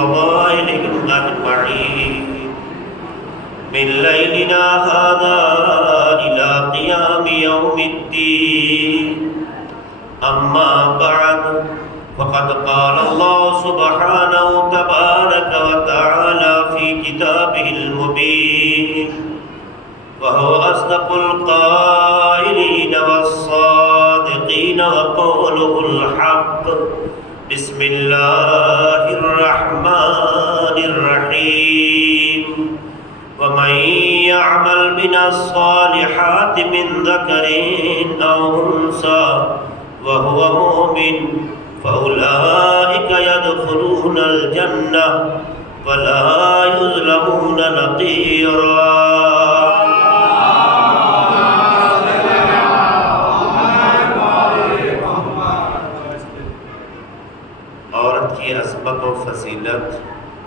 فضائلهم أجمعين من ليلنا هذا إلى قيام يوم الدين. أما بعد فقد قال الله سبحانه تبارك وتعالى في كتابه المبين وهو أصدق القائلين والصادقين وقوله الحق. بسم الله الرحمن الرحيم. ومن يعمل من الصالحات من ذكر أو أنثى وهو مؤمن فأولئك يدخلون الجنة ولا يظلمون نقيرا. عورت کی عظمت و فضیلت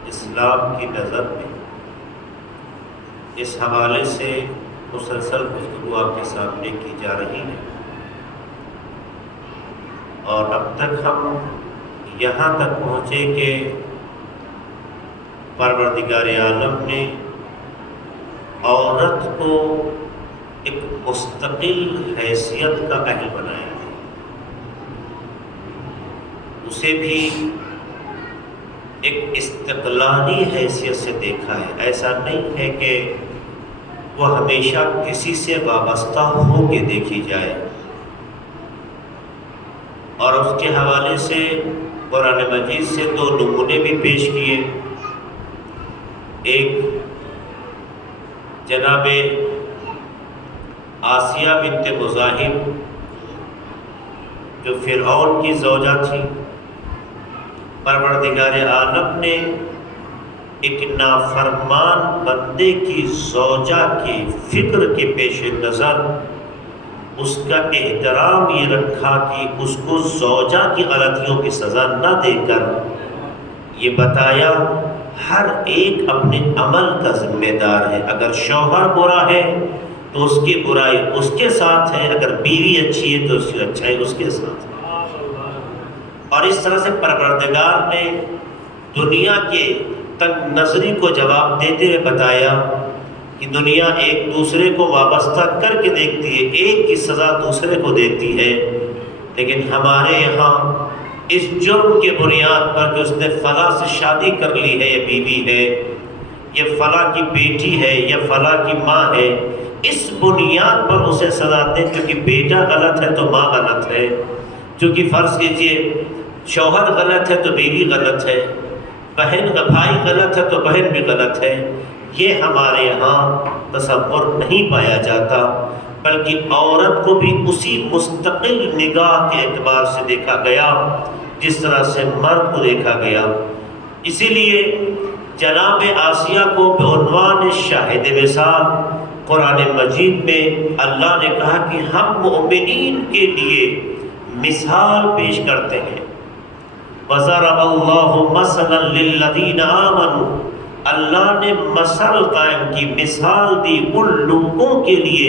اسلام کی نظر میں اس حوالے سے مسلسل گفتگو آپ کے سامنے کی جا رہی ہے، اور اب تک ہم یہاں تک پہنچے کہ پروردگار عالم نے عورت کو ایک مستقل حیثیت کا اہل بنایا ہے، اسے بھی ایک استقلالی حیثیت سے دیکھا ہے. ایسا نہیں ہے کہ وہ ہمیشہ کسی سے وابستہ ہو کے دیکھی جائے. اور اس کے حوالے سے قرآن مجید سے دو نمونے بھی پیش کیے. ایک جناب آسیہ بنت مزاحم جو فرعون کی زوجہ تھی، پروردگار عالم نے ایک نافرمان بندے کی زوجہ کی فکر کے پیش نظر اس کا احترام یہ رکھا کہ اس کو زوجہ کی غلطیوں کی سزا نہ دے کر یہ بتایا ہر ایک اپنے عمل کا ذمہ دار ہے. اگر شوہر برا ہے تو اس کی برائی اس کے ساتھ ہے، اگر بیوی اچھی ہے تو اس کی اچھائی اس کے ساتھ ہے. اور اس طرح سے پروردگار نے دنیا کے تنگ نظری کو جواب دیتے ہوئے بتایا کہ دنیا ایک دوسرے کو وابستہ کر کے دیکھتی ہے، ایک کی سزا دوسرے کو دیتی ہے. لیکن ہمارے یہاں اس جرم کے بنیاد پر کہ اس نے فلاں سے شادی کر لی ہے، یا بیوی ہے، یا فلاں کی بیٹی ہے، یا فلاں کی ماں ہے، اس بنیاد پر اسے سزا دیں کیونکہ بیٹا غلط ہے تو ماں غلط ہے، چونکہ فرض کیجئے شوہر غلط ہے تو بیوی غلط ہے، بہن کا بھائی غلط ہے تو بہن بھی غلط ہے. یہ ہمارے یہاں تصور نہیں پایا جاتا، بلکہ عورت کو بھی اسی مستقل نگاہ کے اعتبار سے دیکھا گیا جس طرح سے مرد کو دیکھا گیا. اسی لیے جناب آسیہ کو بعنوان شاہد مثال قرآن مجید میں اللہ نے کہا کہ ہم مؤمنین کے لیے مثال پیش کرتے ہیں. وَضَرَبَ اللَّهُ مَثَلًا لِلَّذِينَ آمَنُوا، اللہ نے مثل قائم کی، مثال دی ان لوگوں کے لیے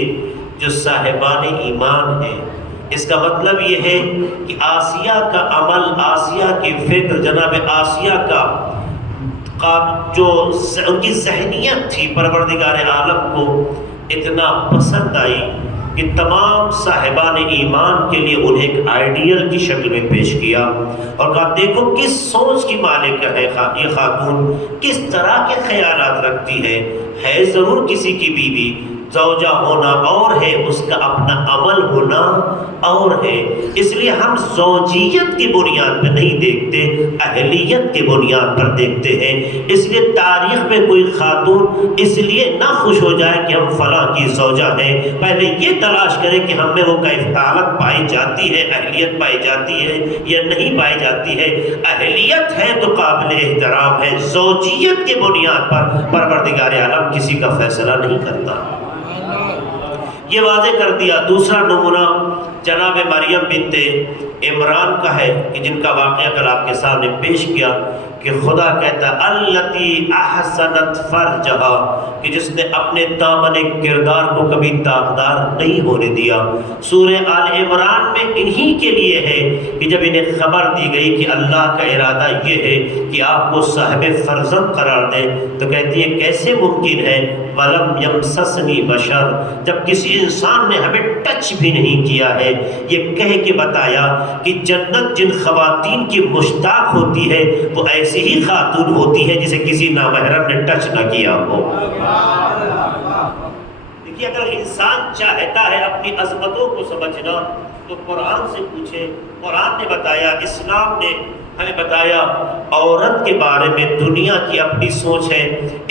جو صاحبان ایمان ہیں. اس کا مطلب یہ ہے کہ آسیہ کا عمل، آسیہ کی فکر، جناب آسیہ کا جو ان کی ذہنیت تھی پروردگار عالم کو اتنا پسند آئی کہ تمام صاحبان ایمان کے لیے انہیں ایک آئیڈیل کی شکل میں پیش کیا اور کہا دیکھو کس سوچ کی مالک ہے یہ خاتون، کس طرح کے خیالات رکھتی ہے ضرور کسی کی بیوی، زوجہ ہونا اور ہے، اس کا اپنا عمل ہونا اور ہے. اس لیے ہم زوجیت کی بنیاد پر نہیں دیکھتے، اہلیت کی بنیاد پر دیکھتے ہیں. اس لیے تاریخ میں کوئی خاتون اس لیے نہ خوش ہو جائے کہ ہم فلاں کی زوجہ ہیں، پہلے یہ تلاش کریں کہ ہم میں وہ کیفیت پائی جاتی ہے، اہلیت پائی جاتی ہے یا نہیں پائی جاتی ہے. اہلیت ہے تو قابل احترام ہے، زوجیت کی بنیاد پر پروردگار عالم کسی کا فیصلہ نہیں کرتا. یہ واضح کر دیا. دوسرا نمونہ جناب مریم بنت عمران کا ہے کہ جن کا واقعہ کل آپ کے سامنے پیش کیا کہ خدا کہتا التی احسنت فرجہا، کہ جس نے اپنے دامن کردار کو کبھی داغدار نہیں ہونے دیا۔ سورہ آل عمران میں انہی کے لیے ہے کہ جب انہیں خبر دی گئی کہ اللہ کا ارادہ یہ ہے کہ آپ کو صاحب فرزند قرار دیں، تو کہتی ہے کیسے ممکن ہے وَلَمْ يَمْسَسْنِي بَشَرٌ، جب کسی انسان نے ہمیں ٹچ بھی نہیں کیا ہے۔ یہ کہہ کے بتایا کہ جنت جن خواتین کی مشتاق ہوتی ہے وہ ایسی ہی خاتون ہوتی ہے جسے کسی نامحرم نے ٹچ نہ کیا ہو۔ دیکھیے اگر انسان چاہتا ہے اپنی عظمتوں کو سمجھنا تو قرآن سے پوچھے۔ قرآن نے بتایا، اسلام نے ہمیں بتایا، عورت کے بارے میں دنیا کی اپنی سوچ ہے،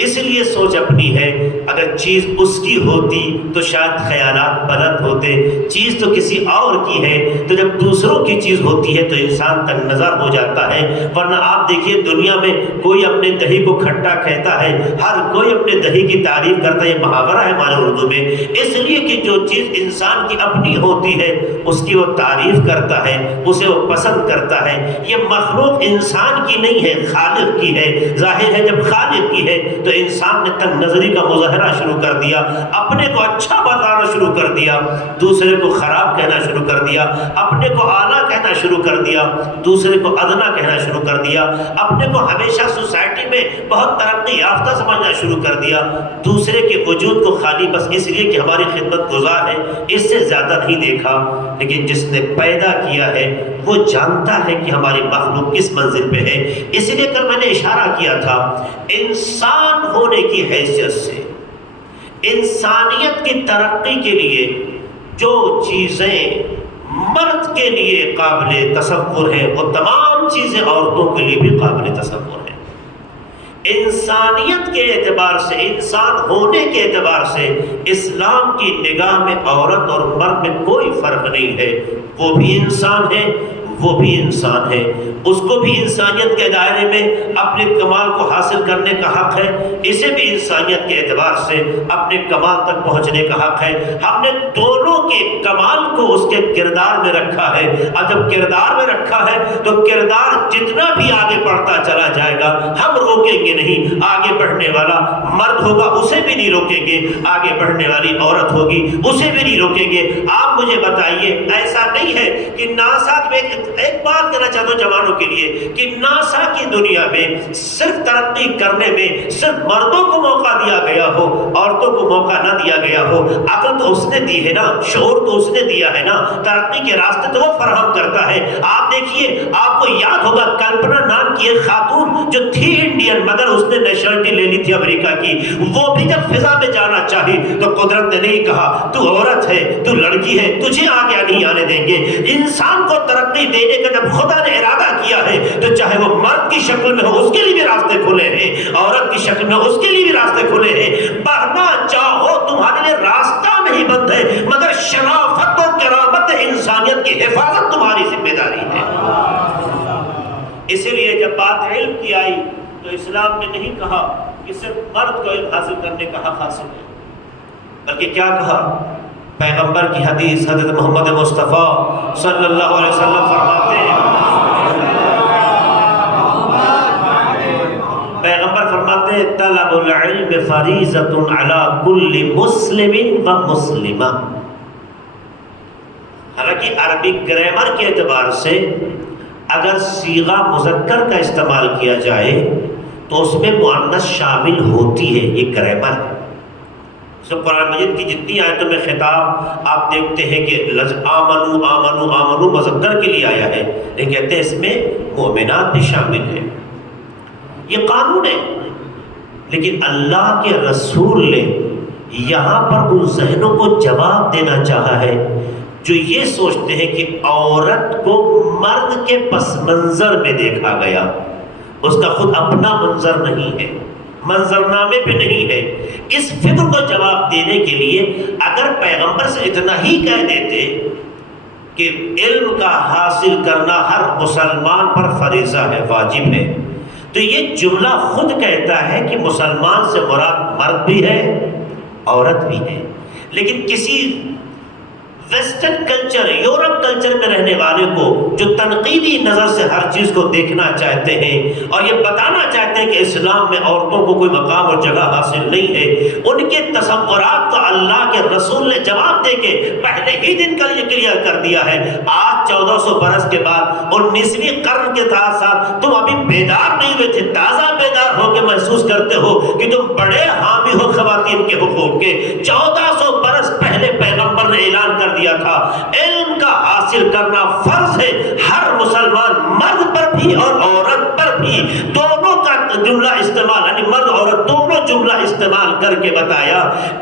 اس لیے سوچ اپنی ہے۔ اگر چیز اس کی ہوتی تو شاید خیالات غلط ہوتے، چیز تو کسی اور کی ہے، تو جب دوسروں کی چیز ہوتی ہے تو انسان تنگ نظر ہو جاتا ہے۔ ورنہ آپ دیکھیے دنیا میں کوئی اپنے دہی کو کھٹا کہتا ہے، ہر کوئی اپنے دہی کی تعریف کرتا ہے، یہ محاورہ ہے ہمارے اردو میں، اس لیے کہ جو چیز انسان کی اپنی ہوتی ہے اس کی وہ تعریف کرتا ہے، اسے وہ پسند کرتا ہے۔ یہ مخلوق انسان کی نہیں ہے، خالق کی ہے۔ ظاہر ہے جب خالق کی ہے تو انسان نے تنگ نظری کا مظاہرہ شروع کر دیا، اپنے کو اچھا بتانا شروع کر دیا، دوسرے کو خراب کہنا شروع کر دیا، اپنے کو اعلیٰ کہنا شروع کر دیا، دوسرے کو ادنا کہنا شروع کر دیا، اپنے کو ہمیشہ سوسائٹی میں بہت ترقی یافتہ سمجھنا شروع کر دیا، دوسرے کے وجود کو خالی بس اس لیے کہ ہماری خدمت گزار ہے اس سے زیادہ نہیں دیکھا۔ لیکن جس نے پیدا کیا ہے وہ جانتا ہے کہ ہماری مخلوق کس منزل پہ ہے۔ اس لیے کل میں نے اشارہ کیا تھا، انسان ہونے کی حیثیت سے انسانیت کی ترقی کے لیے جو چیزیں مرد کے لیے قابل تصور ہیں وہ تمام چیزیں عورتوں کے لیے بھی قابل تصور ہیں۔ انسانیت کے اعتبار سے، انسان ہونے کے اعتبار سے اسلام کی نگاہ میں عورت اور مرد میں کوئی فرق نہیں ہے۔ وہ بھی انسان ہے، وہ بھی انسان ہے، اس کو بھی انسانیت کے دائرے میں اپنے کمال کو حاصل کرنے کا حق ہے، اسے بھی انسانیت کے اعتبار سے اپنے کمال تک پہنچنے کا حق ہے۔ ہم نے دونوں کے کمال کو اس کے کردار میں رکھا ہے، اور جب کردار میں رکھا ہے تو کردار جتنا بھی آگے بڑھتا چلا جائے گا ہم روکیں گے نہیں۔ آگے بڑھنے والا مرد ہوگا اسے بھی نہیں روکیں گے، آگے بڑھنے والی عورت ہوگی اسے بھی نہیں روکیں گے۔ آپ مجھے بتائیے، ایسا نہیں ہے کہ ناسا میں ایک بات کہنا چاہتا ہوں جوانوں کے لیے کہ ناسا کی دنیا میں صرف ترقی کرنے میں صرف مردوں کو موقع دیا گیا ہو، عورتوں کو موقع نہ دیا گیا ہو۔ عقل تو اس نے دی ہے نا، شعور تو اس نے دیا ہے نا، ترقی کے راستے تو وہ فراہم کرتا ہے۔ آپ دیکھیے، آپ کو یاد ہوگا کلپنا نام کی ایک خاتون جو تھی انڈین مگر اس نے نیشنلٹی لے لی تھی امریکہ کی، وہ بھی جب فضا میں جانا چاہی تو قدرت نے نہیں کہا تو عورت ہے، تو لڑکی ہے، تجھے آگے نہیں آنے دیں گے۔ انسان کو ترقی دینے کا جب خدا نے ارادہ کیا ہے تو چاہے وہ مرد کی شکل میں ہو اس کے لیے بھی راستے کھلے ہیں، عورت کی شکل میں اس کے لیے بھی راستے کھلے ہیں۔ بڑھنا چاہو تمہارے لیے راستہ نہیں بند ہے، مگر شرافت و کرامت انسانیت کی حفاظت تمہاری ذمہ داری ہے۔ اسی لیے جب بات علم کی آئی تو اسلام نے نہیں کہا کہ صرف مرد کو علم حاصل کرنے کا حق حاصل ہے، بلکہ کیا کہا؟ پیغمبر کی حدیث حضرت محمد مصطفیٰ صلی اللہ علیہ وسلم فرماتے ہیں، پیغمبر فرماتے ہیں طلب العلم فریضۃ علی کل مسلم و مسلمہ۔ حالانکہ عربی گرامر کے اعتبار سے اگر صیغہ مذکر کا استعمال کیا جائے تو اس میں مؤنث شامل ہوتی ہے، یہ گرامر ہے۔ سب قرآن مجید کی جتنی آیتوں میں خطاب آپ دیکھتے ہیں کہ آمنو آمنو آمنو مذکر کے لیے آیا ہے، لیکن کہتے ہیں اس میں مومنات بھی شامل ہیں، یہ قانون ہے۔ لیکن اللہ کے رسول نے یہاں پر ان ذہنوں کو جواب دینا چاہا ہے جو یہ سوچتے ہیں کہ عورت کو مرد کے پس منظر میں دیکھا گیا، اس کا خود اپنا منظر نہیں ہے، منظرنامے پہ نہیں ہے۔ اس فکر کو جواب دینے کے لیے اگر پیغمبر سے اتنا ہی کہہ دیتے کہ علم کا حاصل کرنا ہر مسلمان پر فریضہ ہے، واجب ہے، تو یہ جملہ خود کہتا ہے کہ مسلمان سے مراد مرد بھی ہے عورت بھی ہے۔ لیکن کسی ویسٹرن کلچر، یورپ کلچر میں رہنے والے کو جو تنقیدی نظر سے ہر چیز کو دیکھنا چاہتے ہیں اور یہ بتانا چاہتے ہیں کہ اسلام میں عورتوں کو کوئی مقام اور جگہ حاصل نہیں ہے، ان کے تصورات کو اللہ کے رسول نے جواب دے کے پہلے ہی دن کا یہ کلیئر کر دیا ہے۔ آج 1400 برس کے بعد 19ویں قرن کے ساتھ تم ابھی بیدار نہیں ہوئے تھے، تازہ بیدار ہو کے محسوس کرتے ہو کہ تم بڑے حامی ہو خواتین کے حقوق کے۔ 1400 برس پہلے پیغمبر نے اعلان کر دیا تھا علم کا حاصل کرنا فرض ہے ہر مسلمان مرد پر بھی اور عورت پر بھی، دونوں کا جملہ استعمال، یعنی مرد عورت دونوں جملہ استعمال کر کے بتایا۔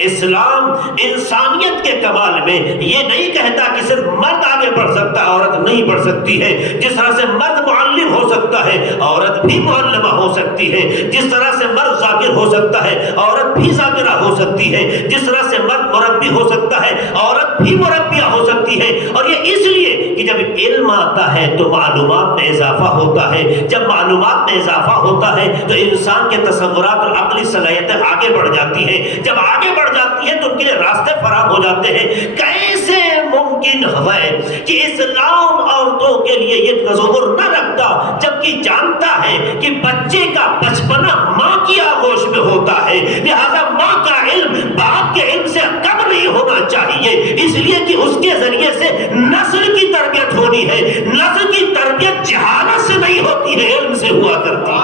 اسلام انسانیت کے کمال میں یہ نہیں کہتا کہ صرف مرد آگے بڑھ سکتا ہے عورت نہیں بڑھ سکتی ہے، جس طرح سے مرد معلم ہو سکتا ہے عورت بھی معلمہ ہو سکتی ہے، جس طرح سے مرد ذاکر ہو سکتا ہے عورت بھی ذاکرہ ہو سکتی ہے، جس طرح سے مرد مربی ہو سکتا ہے عورت بھی مربیہ ہو سکتی ہے۔ اور یہ اس لیے کہ جب علم آتا ہے تو معلومات میں اضافہ ہوتا ہے، جب معلومات میں اضافہ ہوتا ہے تو انسان کے تصورات اور عقلی صلاحیتیں آگے بڑھ جاتی ہیں، جب آگے بڑھ جاتی ہیں تو ان کے لیے راستے فراہم ہو جاتے ہیں۔ کیسے ممکن ہے کہ اسلام عورتوں کے لیے یہ تصور نہ رکھتا جبکہ جانتا ہے کہ بچے کا بچپنا ماں کی آغوش میں ہوتا ہے، لہذا ماں کا علم باپ کے علم سے کم نہیں ہونا چاہیے، اس لیے کہ اس کے ذریعے سے نسل کی تربیت ہونی ہے۔ نسل کی تربیت جہالت سے نہیں ہوتی ہے، علم سے ہوا کرتی ہے۔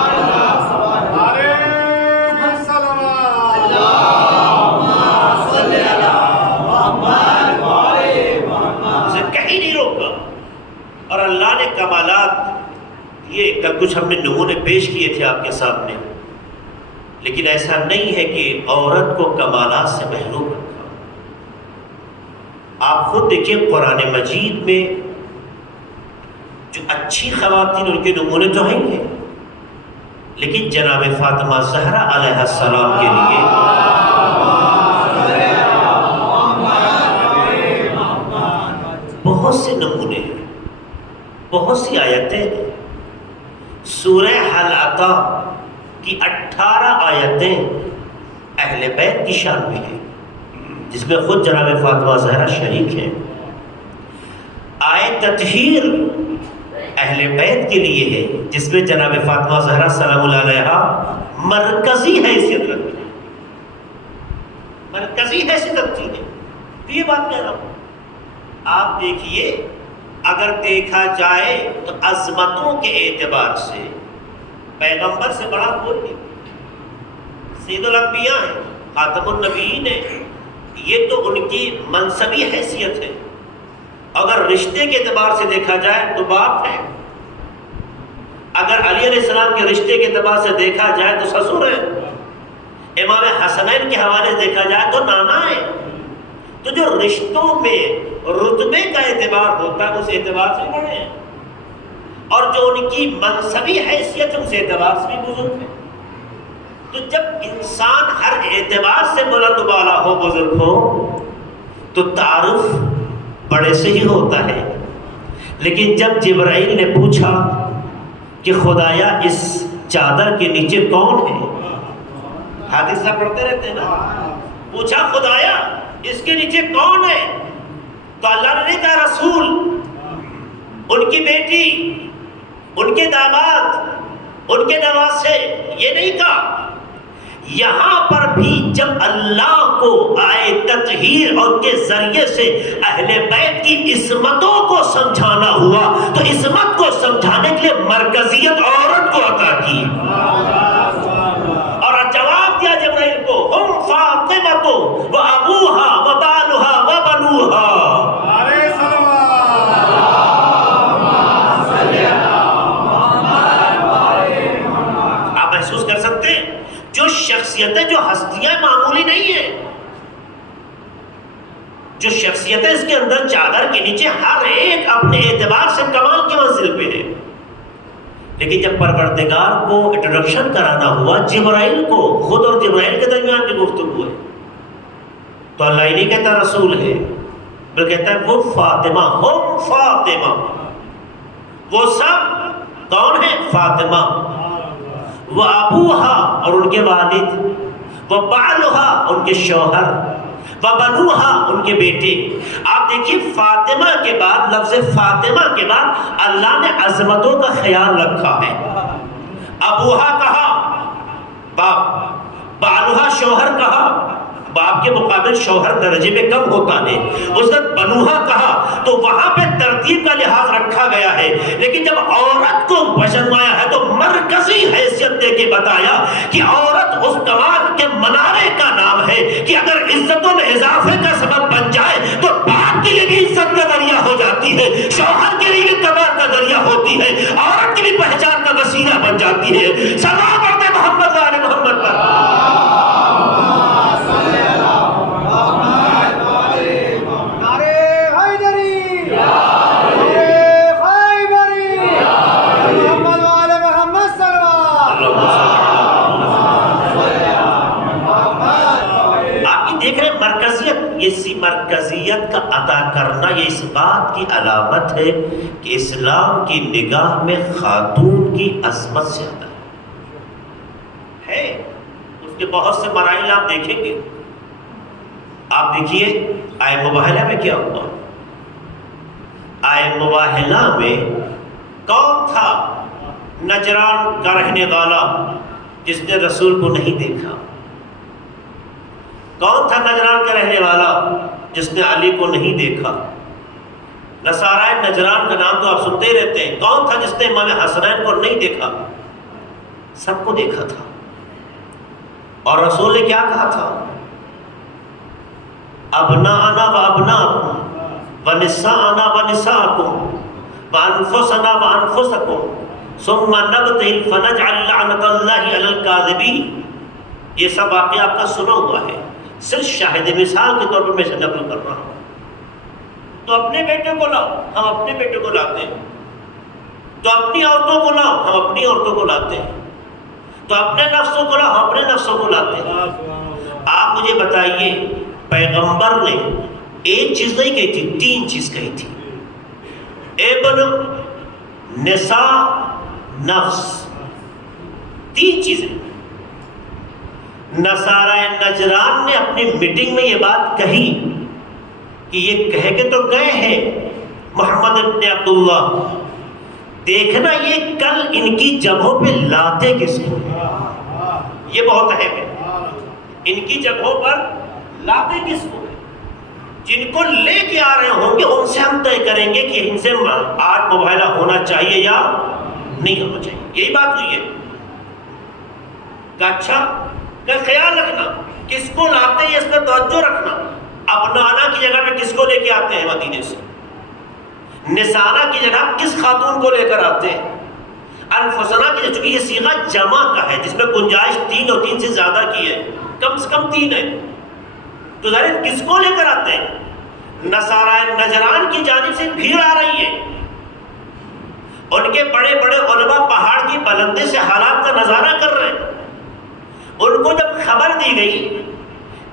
اسے کہیں نہیں روکا۔ اور اللہ نے کمالات یہ کچھ ہم نے نمونے پیش کیے تھے آپ کے سامنے، لیکن ایسا نہیں ہے کہ عورت کو کمالات سے محروم رکھا۔ آپ خود دیکھیں قرآن مجید میں جو اچھی خواتین ان کے نمونے تو ہیں گے، لیکن جناب فاطمہ زہرا علیہ السلام کے لیے بہت سے نمونے ہیں، بہت سی آیتیں ہیں۔ سورہ حل عطا کی 18 آیتیں اہل بیت کی شان میں ہیں، جس میں خود جناب فاطمہ زہرا شریک ہیں۔ آیت تطہیر اہل بیت کے لیے ہے، جس میں جناب فاطمہ زہرا سلام اللہ علیہا مرکزی حیثیت رکھتی ہے، مرکزی حیثیت رکھتی ہے۔ تو یہ بات کہہ رہا ہوں، آپ دیکھیے اگر دیکھا جائے تو عظمتوں کے اعتبار سے پیغمبر سے بڑا کوئی نہیں، سید الانبیاء ہیں، خاتم النبیین ہیں، یہ تو ان کی منصبی حیثیت ہے۔ اگر رشتے کے اعتبار سے دیکھا جائے تو باپ ہے، اگر علی علیہ السلام کے رشتے کے اعتبار سے دیکھا جائے تو سسر ہے، امام حسنین کے حوالے سے دیکھا جائے تو نانا ہے۔ تو جو رشتوں میں رتبے کا اعتبار ہوتا ہے اس اعتبار سے بڑے ہیں، اور جو ان کی منصبی حیثیت ہے اس اعتبار سے بھی بزرگ ہے۔ تو جب انسان ہر اعتبار سے بلند بالا ہو، بزرگ ہو، تو تعارف بڑے سے ہی ہوتا ہے۔ لیکن جب جبرائیل نے پوچھا کہ خدایا اس چادر کے نیچے کون ہے، حادثہ پڑھتے رہتے ہیں نا، پوچھا خدایا اس کے نیچے کون ہے، تو اللہ نے نہیں کہا رسول، ان کی بیٹی، ان کے داماد، ان کے نواسے، یہ نہیں کہا۔ یہاں پر بھی جب اللہ کو آئے تطہیر اور کے ذریعے سے اہل بیت کی عصمتوں کو سمجھانا ہوا تو عصمت کو سمجھانے کے لیے مرکزیت عورت کو عطا کی، اور جواب دیا جبرائیل کو، ہم فاطمہ و ابوہا و بالہا و بنوہا۔ آپ محسوس کر سکتے ہیں جو شخصیتیں، جو ہستیاں معمولی نہیں ہیں، جو شخصیتیں اس کے اندر چادر کے نیچے ہر ایک اپنے اعتبار سے کمال کی منزل پہ ہے۔ لیکن جب پروردگار کو انٹروڈکشن کرانا ہوا جبرائیل کو، خود اور جبرائیل کے درمیان کی گفتگو ہے، تو اللہ ہی نہیں کہتا رسول ہے، بلکہ کہتا ہے وہ فاطمہ، ہم فاطمہ، وہ سب کون ہیں؟ فاطمہ، وہ ابوہا اور ان کے والد، وہ بالہا ان کے شوہر، وہ بنوہا ان کے بیٹے۔ آپ آپ دیکھیے فاطمہ کے بعد، لفظ فاطمہ کے بعد اللہ نے عظمتوں کا خیال رکھا ہے. ابوہا کہا باپ، بالوہا شوہر کہا، باپ کے مقابل شوہر درجے میں کم ہوتا ہے. اس نے بنوہا کہا تو وہاں پہ ترتیب کا لحاظ رکھا گیا ہے. لیکن جب عورت کو بشرمایا ہے تو مرکزی حیثیت دے کے بتایا کہ عورت اس کمال کے منارے کا نام ہے کہ اگر عزتوں میں اضافے کا سبب بن جائے تو باپ کے لیے بھی عزت کا ذریعہ ہو جاتی ہے، شوہر کے لیے بھی کمال کا ذریعہ ہوتی ہے، عورت کی بھی پہچان کا وسیلہ بن جاتی ہے. سلام پڑھتے محمد والے محمد پر. مرکزیت کا ادا کرنا یہ اس بات کی علامت ہے کہ اسلام کی نگاہ میں خاتون کی عظمت زیادہ ہے. اس کے بہت سے مراحل آپ دیکھیں گے. آپ دیکھیے آئے مباہلہ میں کیا ہوا. آئے مباہلہ میں کون تھا نجران کا رہنے والا جس نے رسول کو نہیں دیکھا؟ کون تھا نجران کا رہنے والا جس نے علی کو نہیں دیکھا؟ نصارائے نجران کا نام تو آپ سنتے ہی رہتے ہیں. کون تھا جس نے امام حسنین کو نہیں دیکھا؟ سب کو دیکھا تھا. اور رسول نے کیا کہا تھا؟ ابناءنا و ابناءکم و نساءنا و نساءکم و انفسنا و انفسکم ثم نبتہل فنجعل لعنت اللہ علی الکاذبین. یہ سب واقعہ آپ کا سنا ہوا ہے، صرف شاہد مثال کے طور پر میں سے نقل کر رہا ہوں. تو اپنے بیٹے کو لاؤ، ہم اپنے بیٹے کو لاتے ہیں. تو اپنی عورتوں کو لاؤ، ہم اپنی عورتوں کو لاتے ہیں. تو اپنے نفسوں کو لاؤ، ہم اپنے نفسوں کو لاتے ہیں. آپ مجھے بتائیے پیغمبر نے ایک چیز نہیں کہی تھی، تین چیز کہی تھی. ابن، نساء، نفس. تین چیزیں. نصارہ نجران نے اپنی میٹنگ میں یہ بات کہی کہ یہ کہہ کے تو گئے ہیں محمد ابن عبداللہ، دیکھنا یہ کل ان کی جگہوں پہ لاتے کس کو. یہ بہت اہم ہے. ان کی جگہوں پر لاتے کس کو؟ جن کو لے کے آ رہے ہوں گے ان سے ہم طے کریں گے کہ ان سے آج مباہلہ ہونا چاہیے یا نہیں ہونا چاہیے. یہی بات ہوئی ہے کہ اچھا کا خیال رکھنا کس کو لاتے ہیں، اس پر توجہ رکھنا. ابنانا کی جگہ پہ کس کو لے کے آتے ہیں مدینے سے؟ نسانا کی جگہ کس خاتون کو لے کر آتے ہیں؟ انفسنا کی جگہ، چونکہ یہ صیغہ جمع کا ہے جس میں گنجائش تین اور تین سے زیادہ کی ہے، کم سے کم تین ہے. تو ظاہر کس کو لے کر آتے ہیں؟ نصارہ نجران کی جانب سے بھیڑ آ رہی ہے. ان کے بڑے بڑے علماء پہاڑ کی بلندی سے حالات کا نظارہ کر رہے ہیں. ان کو جب خبر دی گئی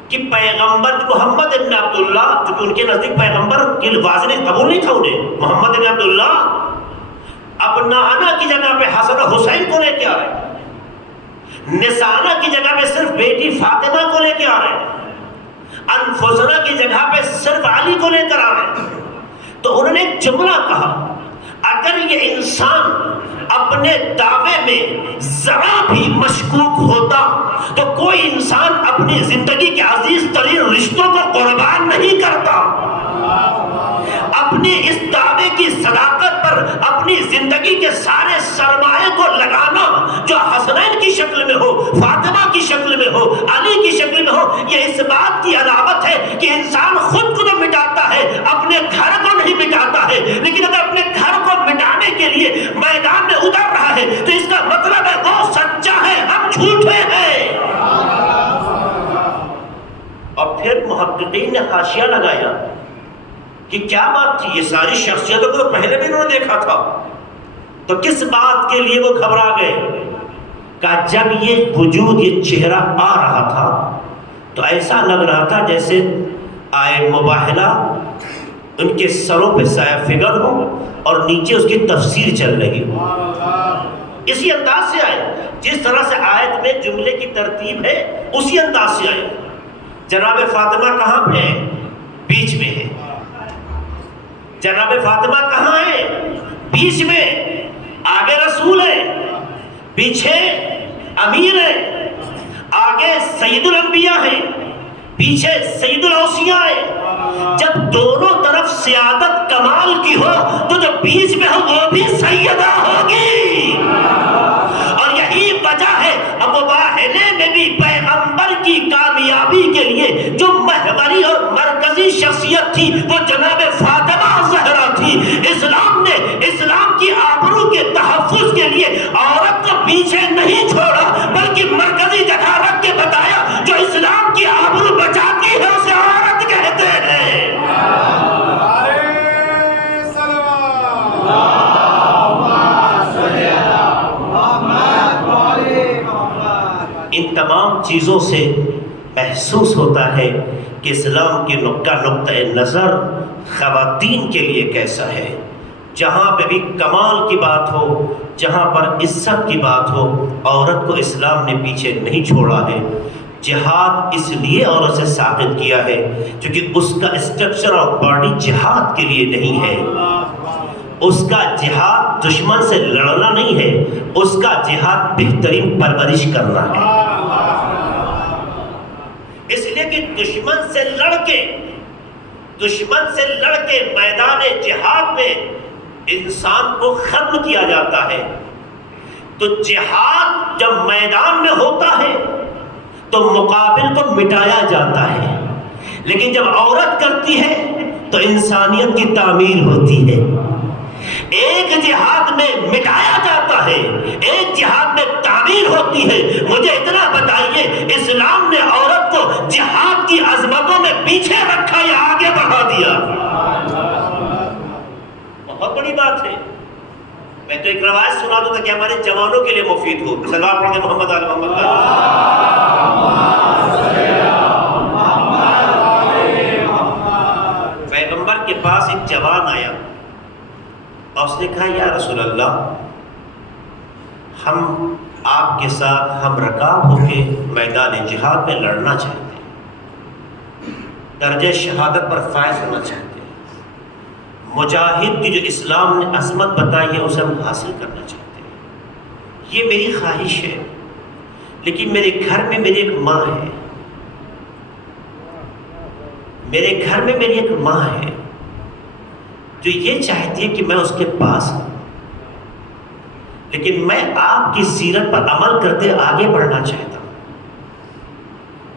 کہ پیغمبر محمد ابن عبداللہ، جو کہ ان کے نزدیک پیغمبر کی واضح قبول نہیں تھا انہیں، محمد ابن عبداللہ ابنانا کی جگہ پہ حسن حسین کو لے کے آ رہے ہیں، نسانا کی جگہ پہ صرف بیٹی فاطمہ کو لے کے آ رہے ہیں، انفسنا کی جگہ پہ صرف علی کو لے کر آ رہے ہیں. تو انہوں نے ایک جملہ کہا، اگر یہ انسان اپنے دعوے میں ذرا بھی مشکوک ہوتا تو کوئی انسان اپنی زندگی کے عزیز ترین رشتوں کو قربان نہیں کرتا. اپنی اس دعوے کی صداقت پر اپنی زندگی کے سارے سرمایہ کو لگانا، جو حسنین کی شکل میں ہو، فاطمہ کی شکل میں ہو، علی کی شکل میں ہو، یہ اس بات کی علامت ہے کہ انسان خود کو تو مٹاتا ہے، اپنے گھر کو نہیں مٹاتا ہے. لیکن اگر اپنے گھر کو مٹانے کے لیے میدان میں اتر رہا ہے تو اس کا مطلب ہے وہ سچا ہے، ہم جھوٹے ہیں. اور پھر محققین نے حاشیہ لگایا کہ کیا بات تھی، یہ ساری شخصیتوں کو تو پہلے بھی انہوں نے دیکھا تھا، تو کس بات کے لیے وہ گھبرا گئے؟ کہ جب یہ وجود، یہ چہرہ آ رہا تھا تو ایسا لگ رہا تھا جیسے آئے مباہلہ ان کے سروں پہ سایہ فگر ہو اور نیچے اس کی تفسیر چل رہی ہو. اسی انداز سے آئے، جس طرح سے آیت میں جملے کی ترتیب ہے اسی انداز سے آئے. جناب فاطمہ کہاں پہ ہے؟ بیچ میں ہے. جناب فاطمہ کہاں ہے؟ بیچ میں، آگے رسول ہے، پیچھے امیر ہے، آگے سید الانبیاء ہے، پیچھے سید الاوصیاء ہے۔ جب دونوں طرف سیادت کمال کی ہو تو جو بیچ میں ہو وہ بھی سیدہ ہوگی۔ اور یہی وجہ ہے ابو واحلے میں بھی پیغمبر کی کامیابی کے لیے جو محوری اور مرکزی شخصیت تھی وہ جناب فاطمہ زہرا تھی۔ اسلام کی آبرو کے تحفظ کے لیے عورت کو پیچھے نہیں چھوڑا، بلکہ مرکزی جگہ رکھ کے بتایا جو اسلام کی آبرو بچاتی ہے اسے عورت کہتے ہیں۔ ان تمام چیزوں سے محسوس ہوتا ہے کہ اسلام کے نقطہ نظر خواتین کے لیے کیسا ہے۔ جہاں پہ بھی کمال کی بات ہو، جہاں پر عزت کی بات ہو، عورت کو اسلام نے پیچھے نہیں چھوڑا ہے۔ جہاد اس لیے عورت سے ثابت کیا ہے کیونکہ اس کا اسٹرکچر اور باڈی جہاد کے لیے نہیں ہے۔ اس کا جہاد دشمن سے لڑنا نہیں ہے، اس کا جہاد بہترین پرورش کرنا ہے۔ اس لیے کہ دشمن سے لڑ کے میدان جہاد میں انسان کو ختم کیا جاتا ہے۔ تو جہاد جب میدان میں ہوتا ہے تو مقابل کو مٹایا جاتا ہے، لیکن جب عورت کرتی ہے تو انسانیت کی تعمیر ہوتی ہے۔ ایک جہاد میں مٹایا جاتا ہے، ایک جہاد میں تعمیر ہوتی ہے۔ مجھے اتنا بتائیے، اسلام نے عورت کو جہاد کی عظمتوں میں پیچھے رکھا یا آگے بڑھا دیا؟ بہت بڑی بات ہے۔ میں تو ایک روایت سنا دوں تاکہ ہمارے جوانوں کے لیے مفید ہو۔ صلوات پڑھیں محمد آل محمد۔ پیغمبر کے پاس ایک جوان آیا اور اس نے کہا یا رسول اللہ، ہم آپ کے ساتھ ہم رکاب ہو کے میدان جہاد میں لڑنا چاہتے ہیں، درجہ شہادت پر فائز ہونا چاہتے ہیں، مجاہد کی جو اسلام نے عظمت بتائی ہے اسے ہم حاصل کرنا چاہتے ہیں، یہ میری خواہش ہے، لیکن میرے گھر میں میری ایک ماں ہے، میرے گھر میں میری ایک ماں ہے جو یہ چاہتی ہے کہ میں اس کے پاس ہوں، لیکن میں آپ کی سیرت پر عمل کرتے آگے بڑھنا چاہتا ہوں،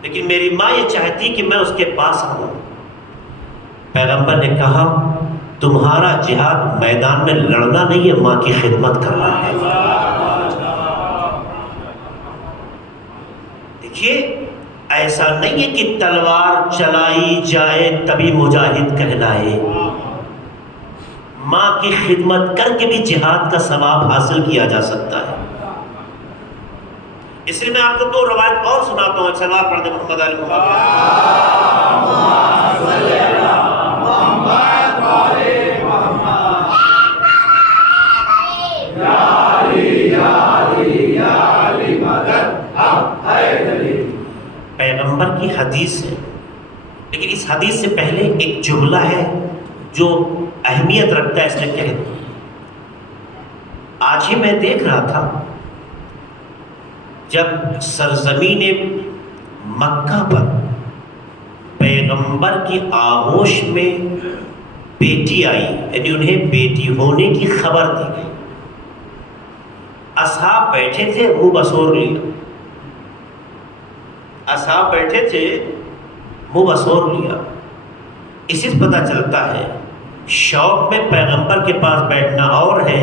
لیکن میری ماں یہ چاہتی ہے کہ میں اس کے پاس آؤں۔ پیغمبر نے کہا تمہارا جہاد میدان میں لڑنا نہیں ہے، ماں کی خدمت کرنا ہے۔ دیکھیے ایسا نہیں ہے کہ تلوار چلائی جائے تبھی مجاہد کہلائے، ماں کی خدمت کر کے بھی جہاد کا ثواب حاصل کیا جا سکتا ہے۔ اس لیے میں آپ کو دو روایت اور سناتا ہوں۔ صلوات پڑھتے محمد علی پیغمبر کی حدیث ہے، لیکن اس حدیث سے پہلے ایک جملہ ہے جو اہمیت رکھتا ہے، اس نے کہہ دیا۔ آج ہی میں دیکھ رہا تھا جب سرزمین مکہ پر پیغمبر کی آغوش میں بیٹی آئی، یعنی انہیں بیٹی ہونے کی خبر دی گئی، اصحاب بیٹھے تھے منہ بسور لیا، اصحاب بیٹھے تھے منہ بسور لیا۔ اسی سے پتہ چلتا ہے شوق میں پیغمبر کے پاس بیٹھنا اور ہے،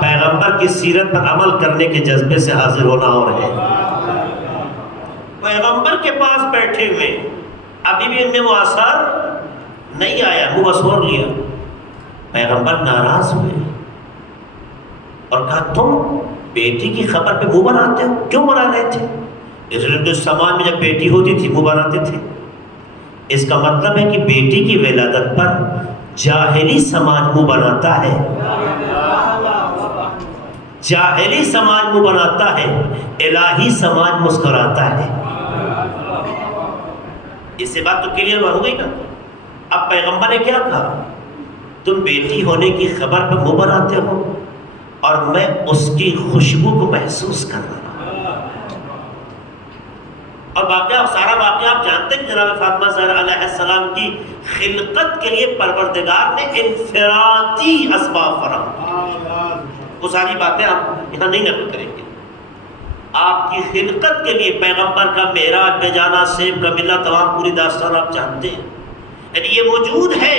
پیغمبر کی سیرت پر عمل کرنے کے جذبے سے حاضر ہونا اور ہے۔ پیغمبر کے پاس بیٹھے ہوئے ابھی بھی ان میں وہ اثر نہیں آیا، منہ بسور لیا۔ پیغمبر ناراض ہوئے اور کہا تم بیٹی کی خبر پہ منہ بناتے ہو، کیوں بنا رہے تھے؟ اس لیے تو سماج میں جب بیٹی ہوتی تھی منہ بناتے تھے۔ اس کا مطلب ہے کہ بیٹی کی ولادت پر جاہلی سماج منہ بناتا ہے، جاہلی سماج منہ بناتا ہے، الہی سماج مسکراتا ہے۔ اس سے بات تو کلیئر ہو گئی نا؟ اب پیغمبر نے کیا کہا؟ تم بیٹی ہونے کی خبر پہ منہ بناتے ہو اور میں اس کی خوشبو کو محسوس کر رہا ہوں. اور واقعہ سارا واقعہ آپ جانتے ہیں. جناب فاطمہ زہرا علیہ السلام کی خلقت کے لیے پروردگار نے انفرادی اسباب فراہم. وہ ساری باتیں آپ یہاں نہیں نقل کریں گے. آپ کی خلقت کے لیے پیغمبر کا معراج پہ جانا، سیب کا ملنا، تمام پوری داستان آپ جانتے ہیں. یعنی یہ موجود ہے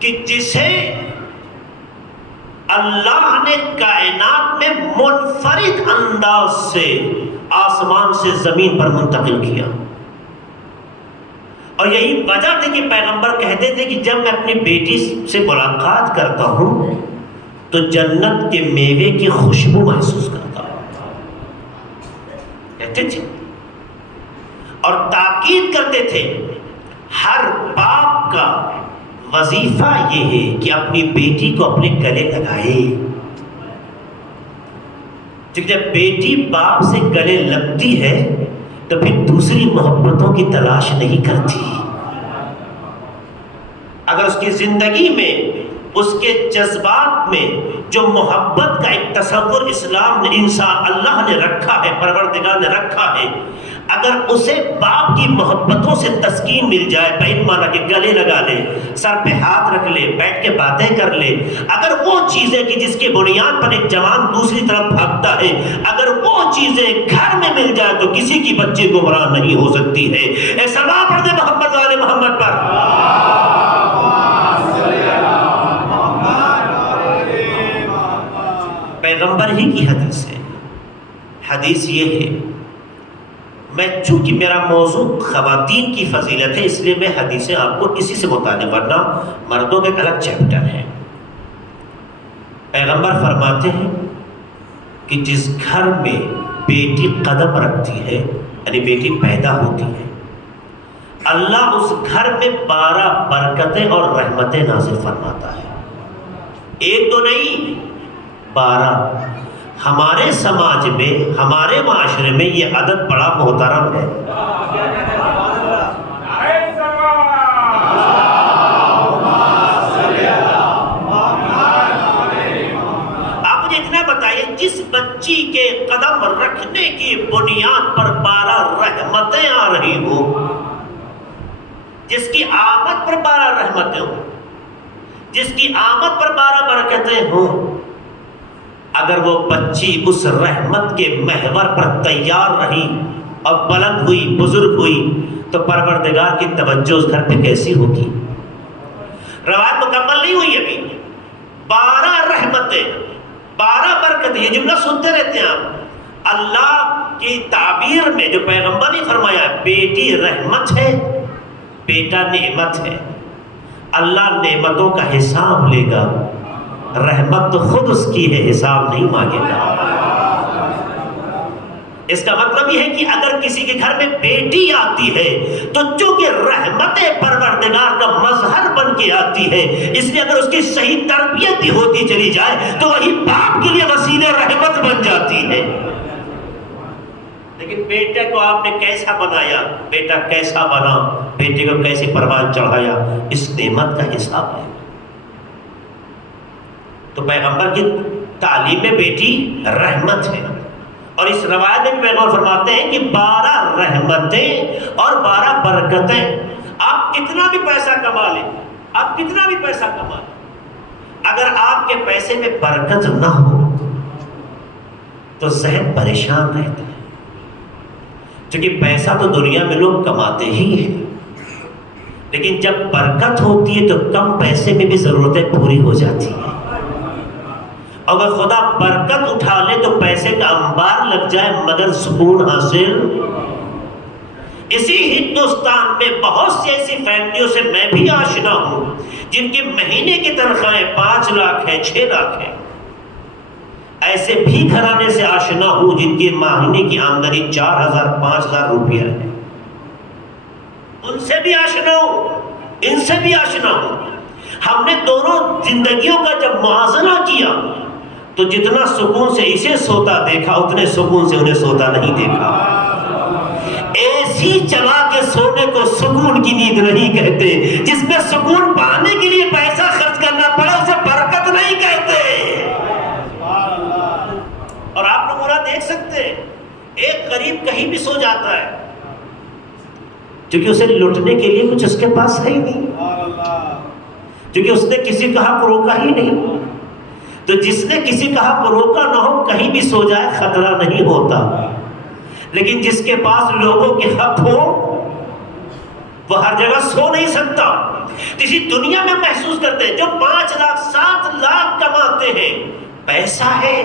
کہ جسے اللہ نے کائنات میں منفرد انداز سے آسمان سے زمین پر منتقل کیا. اور یہی وجہ تھی کہ پیغمبر کہتے تھے کہ جب میں اپنی بیٹی سے ملاقات کرتا ہوں تو جنت کے میوے کی خوشبو محسوس کرتا ہوں. کہتے تھے اور تاکید کرتے تھے ہر باپ کا وظیفہ یہ ہے کہ اپنی بیٹی کو اپنے گلے لگائے. جب بیٹی باپ سے گلے لگتی ہے تو پھر دوسری محبتوں کی تلاش نہیں کرتی. اگر اس کی زندگی میں، اس کے جذبات میں جو محبت کا ایک تصور اسلام نے، انسان اللہ نے رکھا ہے، پروردگار نے رکھا ہے، اگر اسے باپ کی محبتوں سے تسکین مل جائے، بہن مانا کہ گلے لگا لے، سر پہ ہاتھ رکھ لے، بیٹھ کے باتیں کر لے، اگر وہ چیزیں کہ جس کی بنیاد پر ایک جوان دوسری طرف بھاگتا ہے، اگر وہ چیزیں گھر میں مل جائے تو کسی کی بچی گمراہ نہیں ہو سکتی ہے. اے سلام پڑھ دے محمد والے محمد پر. پیغمبر ہی کی حدیث ہے. حدیث یہ ہے، میں چونکہ میرا موضوع خواتین کی فضیلت ہے اس لیے میں حدیثیں آپ کو اسی سے متعلق، ورنہ مردوں کے الگ چیپٹر ہے. پیغمبر فرماتے ہیں کہ جس گھر میں بیٹی قدم رکھتی ہے، یعنی بیٹی پیدا ہوتی ہے، اللہ اس گھر میں 12 برکتیں اور رحمتیں نازل فرماتا ہے. ایک تو نہیں، 12. ہمارے سماج میں، ہمارے معاشرے میں یہ عدد بڑا محترم ہے. آپ مجھے اتنا بتائیے، جس بچی کے قدم رکھنے کی بنیاد پر 12 رحمتیں آ رہی ہوں، جس کی آمد پر 12 رحمتیں ہوں، جس کی آمد پر 12 برکتیں ہوں، اگر وہ بچی اس رحمت کے محور پر تیار رہی اور بلند ہوئی، بزرگ ہوئی، تو پروردگار کی توجہ اس گھر پہ کیسی ہوگی. روایت مکمل نہیں ہوئی ابھی. 12 رحمتیں، 12 برکتیں، یہ جملہ سنتے رہتے ہیں آپ. اللہ کی تعبیر میں جو پیغمبر نے فرمایا، بیٹی رحمت ہے، بیٹا نعمت ہے. اللہ نعمتوں کا حساب لے گا، رحمت تو خود اس کی ہے، حساب نہیں مانگے گا. اس کا مطلب یہ ہے کہ اگر کسی کے گھر میں بیٹی آتی ہے تو چونکہ رحمت پروردگار کا مظہر بن کے آتی ہے، اس لیے اگر اس کی صحیح تربیت بھی ہوتی چلی جائے تو وہی باپ کے لیے وسیلہ رحمت بن جاتی ہے. لیکن بیٹے کو آپ نے کیسا بنایا، بیٹا کیسا بنا، بیٹے کو کیسے پروان چڑھایا، اس نعمت کا حساب ہے. تو پیغمبر کی تعلیم میں بیٹی رحمت ہے. اور اس روایت میں پیغمبر فرماتے ہیں کہ 12 رحمتیں اور 12 برکتیں. آپ کتنا بھی پیسہ کما لیں، آپ کتنا بھی پیسہ کما لیں، اگر آپ کے پیسے میں برکت نہ ہو تو ذہن پریشان رہتا ہے. کیونکہ پیسہ تو دنیا میں لوگ کماتے ہی ہیں، لیکن جب برکت ہوتی ہے تو کم پیسے میں بھی ضرورتیں پوری ہو جاتی ہیں. اگر خدا برکت اٹھا لے تو پیسے کا انبار لگ جائے مگر سکون حاصل. اسی ہندوستان میں بہت سی ایسی فیملیوں سے میں بھی آشنا ہوں جن کی مہینے کی تنخواہیں 5 لاکھ ہیں، 6 لاکھ ہیں. ایسے بھی گھرانے سے آشنا ہوں جن کی مہینے کی آمدنی 4,000 5,000 روپیہ ہے. ان سے بھی آشنا ہوں، ان سے بھی آشنا ہوں. ہم نے دونوں زندگیوں کا جب موازنہ کیا تو جتنا سکون سے اسے سوتا دیکھا اتنے سکون سے انہیں سوتا نہیں دیکھا. AC AC چلا کے سونے کو سکون کی نیند نہیں کہتے. جس میں سکون پانے کے لیے پیسہ خرچ کرنا پڑے اسے برکت نہیں کہتے. اور آپ لوگ پورا دیکھ سکتے ہیں ایک غریب کہیں بھی سو جاتا ہے کیونکہ اسے لوٹنے کے لیے کچھ اس کے پاس ہے ہی نہیں, کیونکہ اس نے کسی کا حق روکا ہی نہیں. تو جس نے کسی کا حق روکا نہ ہو کہیں بھی سو جائے خطرہ نہیں ہوتا, لیکن جس کے پاس لوگوں کے حق ہو وہ ہر جگہ سو نہیں سکتا. اسی دنیا میں محسوس کرتے ہیں جو 5 لاکھ 7 لاکھ کماتے ہیں پیسہ ہے,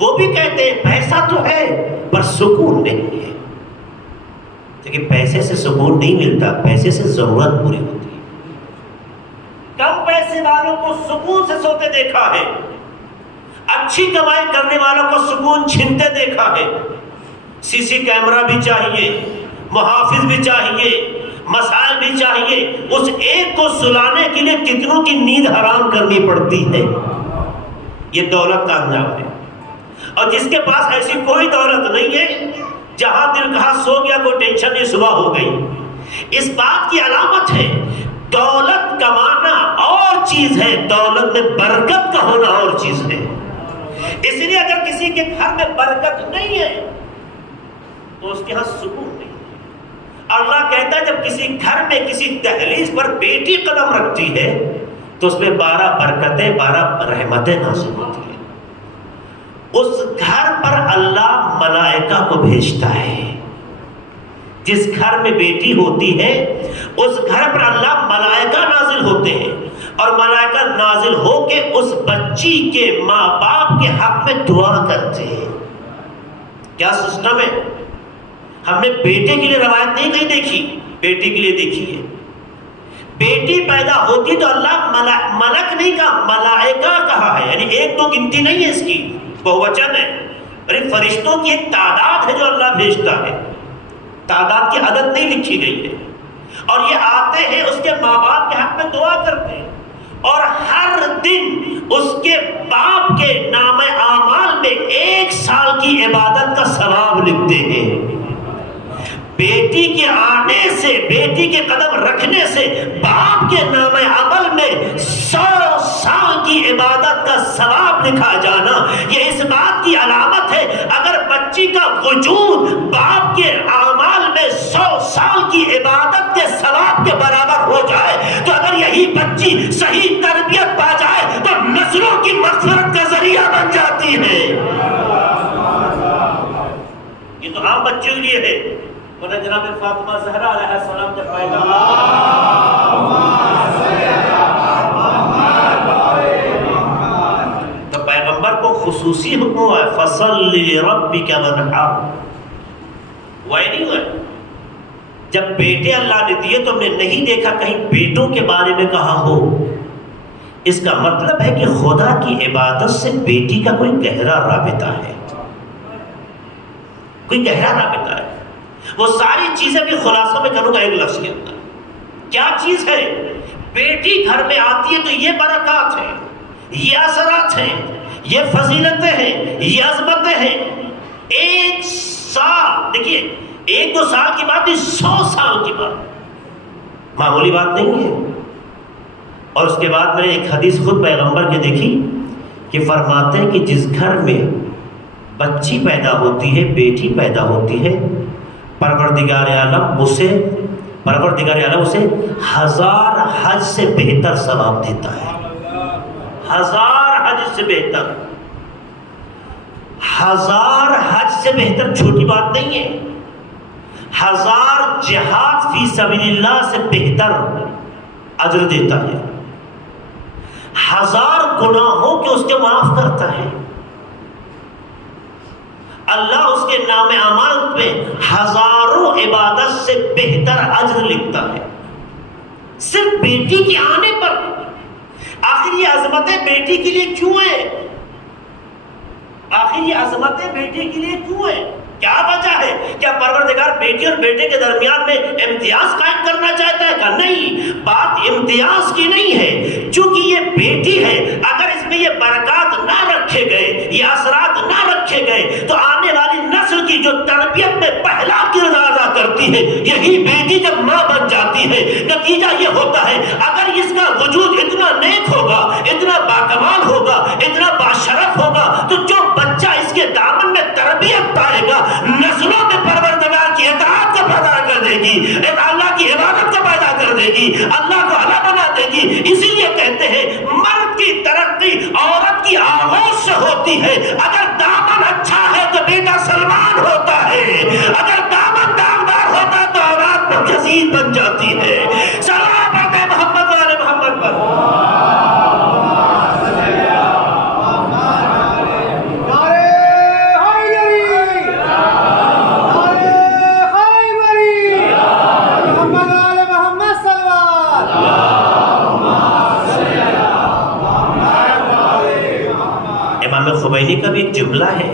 وہ بھی کہتے ہیں پیسہ تو ہے پر سکون نہیں ہے. لیکن پیسے سے سکون نہیں ملتا, پیسے سے ضرورت پوری ہوتی ہے. کم پیسے والوں کو سکون سے سوتے دیکھا ہے, اچھی کمائی کرنے والوں کو سکون چھنتے دیکھا ہے. CC کیمرہ بھی چاہیے, محافظ بھی چاہیے, مسائل بھی چاہیے. اس ایک کو سلانے کے لیے کتنوں کی نیند حرام کرنی پڑتی ہے. یہ دولت کا انجام ہے. اور جس کے پاس ایسی کوئی دولت نہیں ہے, جہاں دل کہا سو گیا کوئی ٹینشن نہیں, صبح ہو گئی. اس بات کی علامت ہے دولت کمانا اور چیز ہے, دولت میں برکت کا ہونا اور چیز ہے. اس لیے اگر کسی کے گھر میں برکت نہیں ہے تو اس کے ہاں سکون نہیں. اللہ کہتا ہے جب کسی گھر میں کسی دہلیز پر بیٹی قدم رکھتی ہے تو اس میں 12 برکتیں 12 رحمتیں نازل ہوتی ہیں. اس گھر پر اللہ ملائکہ کو بھیجتا ہے. جس گھر میں بیٹی ہوتی ہے اس گھر پر اللہ ملائکہ نازل ہوتے ہیں, اور ملائکہ نازل ہو کے اس بچی کے ماں باپ کے حق میں دعا کرتے ہیں. کیا سسٹم ہے. ہم نے بیٹے کے لیے روایت نہیں کہیں دیکھی, بیٹی کے لیے دیکھی ہے. بیٹی پیدا ہوتی تو اللہ ملک نہیں کہا, ملائکہ کہا ہے. یعنی 1-2 گنتی نہیں ہے اس کی, بہوچن ہے. ارے فرشتوں کی ایک تعداد ہے جو اللہ بھیجتا ہے, تعداد کی عدد نہیں لکھی گئی ہے. اور یہ آتے ہیں اس کے ماں باپ کے حق میں دعا کرتے ہیں, اور ہر دن اس کے باپ کے نام اعمال میں 1 سال کی عبادت کا ثواب لکھتے ہیں. بیٹی کے آنے سے, بیٹی کے قدم رکھنے سے باپ کے نام عمل میں 100 سال کی عبادت کا ثواب لکھا جانا یہ اس بات کی علامت ہے. اگر بچی کا وجود باپ کے اعمال میں 100 سال کی عبادت کے ثواب کے برابر ہو جائے تو اگر یہی بچی صحیح تربیت پا جائے تو نسلوں کی مغفرت کا ذریعہ بن جاتی ہے. یہ تو عام بچوں کے لیے ہے. جناب فاطمہ زہرا علیہ السلام جب پیدا تو پیغمبر کو خصوصی حکم ہوا ہے فصل لربک وانحر. وہی نہیں ہوا. جب بیٹے اللہ نے دیے تو ہم نے نہیں دیکھا کہیں بیٹوں کے بارے میں کہا ہو. اس کا مطلب ہے کہ خدا کی عبادت سے بیٹی کا کوئی گہرا رابطہ ہے, کوئی گہرا رابطہ ہے. وہ ساری چیزیں بھی خلاصہ میں کروں گا ایک لفظ کے اندر. کیا چیز ہے؟ بیٹی گھر میں آتی ہے تو یہ برکات ہیں, یہ اثرات ہیں, یہ فضیلتیں ہیں, یہ عظمتیں ہیں. 1 سال, دیکھیے 1-2 سال کی بات نہیں, 100 سال کی بات معمولی بات نہیں ہے. اور اس کے بعد میں نے ایک حدیث خود پیغمبر کے دیکھی کہ فرماتے ہیں کہ جس گھر میں بچی پیدا ہوتی ہے, بیٹی پیدا ہوتی ہے, پروردگار عالم اسے 1000 حج سے بہتر ثواب دیتا ہے. 1000 حج سے بہتر, 1000 حج سے بہتر چھوٹی بات نہیں ہے. 1000 جہاد فی سبیل اللہ سے بہتر اجر دیتا ہے. 1000 گناہوں کے اس کے معاف کرتا ہے. اللہ اس کے نام اعمال میں ہزاروں عبادت سے بہتر اجر لکھتا ہے صرف بیٹی کے آنے پر. آخر یہ عظمتیں بیٹی کے لیے کیوں ہیں؟ آخر یہ عظمتیں بیٹی کے لیے کیوں ہیں؟ کیا وجہ ہے؟ کیا پروردگار بیٹی اور بیٹے کے درمیان میں امتیاز قائم کرنا چاہتا ہے؟ کہ نہیں, بات امتیاز کی نہیں ہے. چونکہ یہ بیٹی ہے, اگر اس میں یہ برکات نہ رکھے گئے, یہ اثرات نہ رکھے گئے تو آنے والی نسل کی جو تربیت میں پہلا کردار ادا کرتی جاتی ہے، یہی بیٹی جب ماں بن جاتی ہے نتیجہ یہ ہوتا ہے اگر اس کا وجود اتنا نیک ہوگا، اتنا باکمال ہوگا، اتنا باشرف ہوگا، تو جو بچہ اس کے دامن میں تربیت پائے گا نسلوں میں پروردگار کی اطاعت کو پیدا کر دے گی، اللہ کی عبادت کو پیدا کر دے گی، اللہ کو اللہ بنا دے گی۔ اسی لیے کہتے ہیں مرد کی ترقی عورت کی آغوش سے ہوتی ہے۔ اگر دامن اچھا ہے تو بیٹا سلمان ہوتا ہے، اگر دامن داغدار ہوتا ہے تو اولاد یزید بن جاتی ہے۔ سلام پڑھتے محمد والے محمد پر۔ خمینی کا بھی ایک جملہ ہے،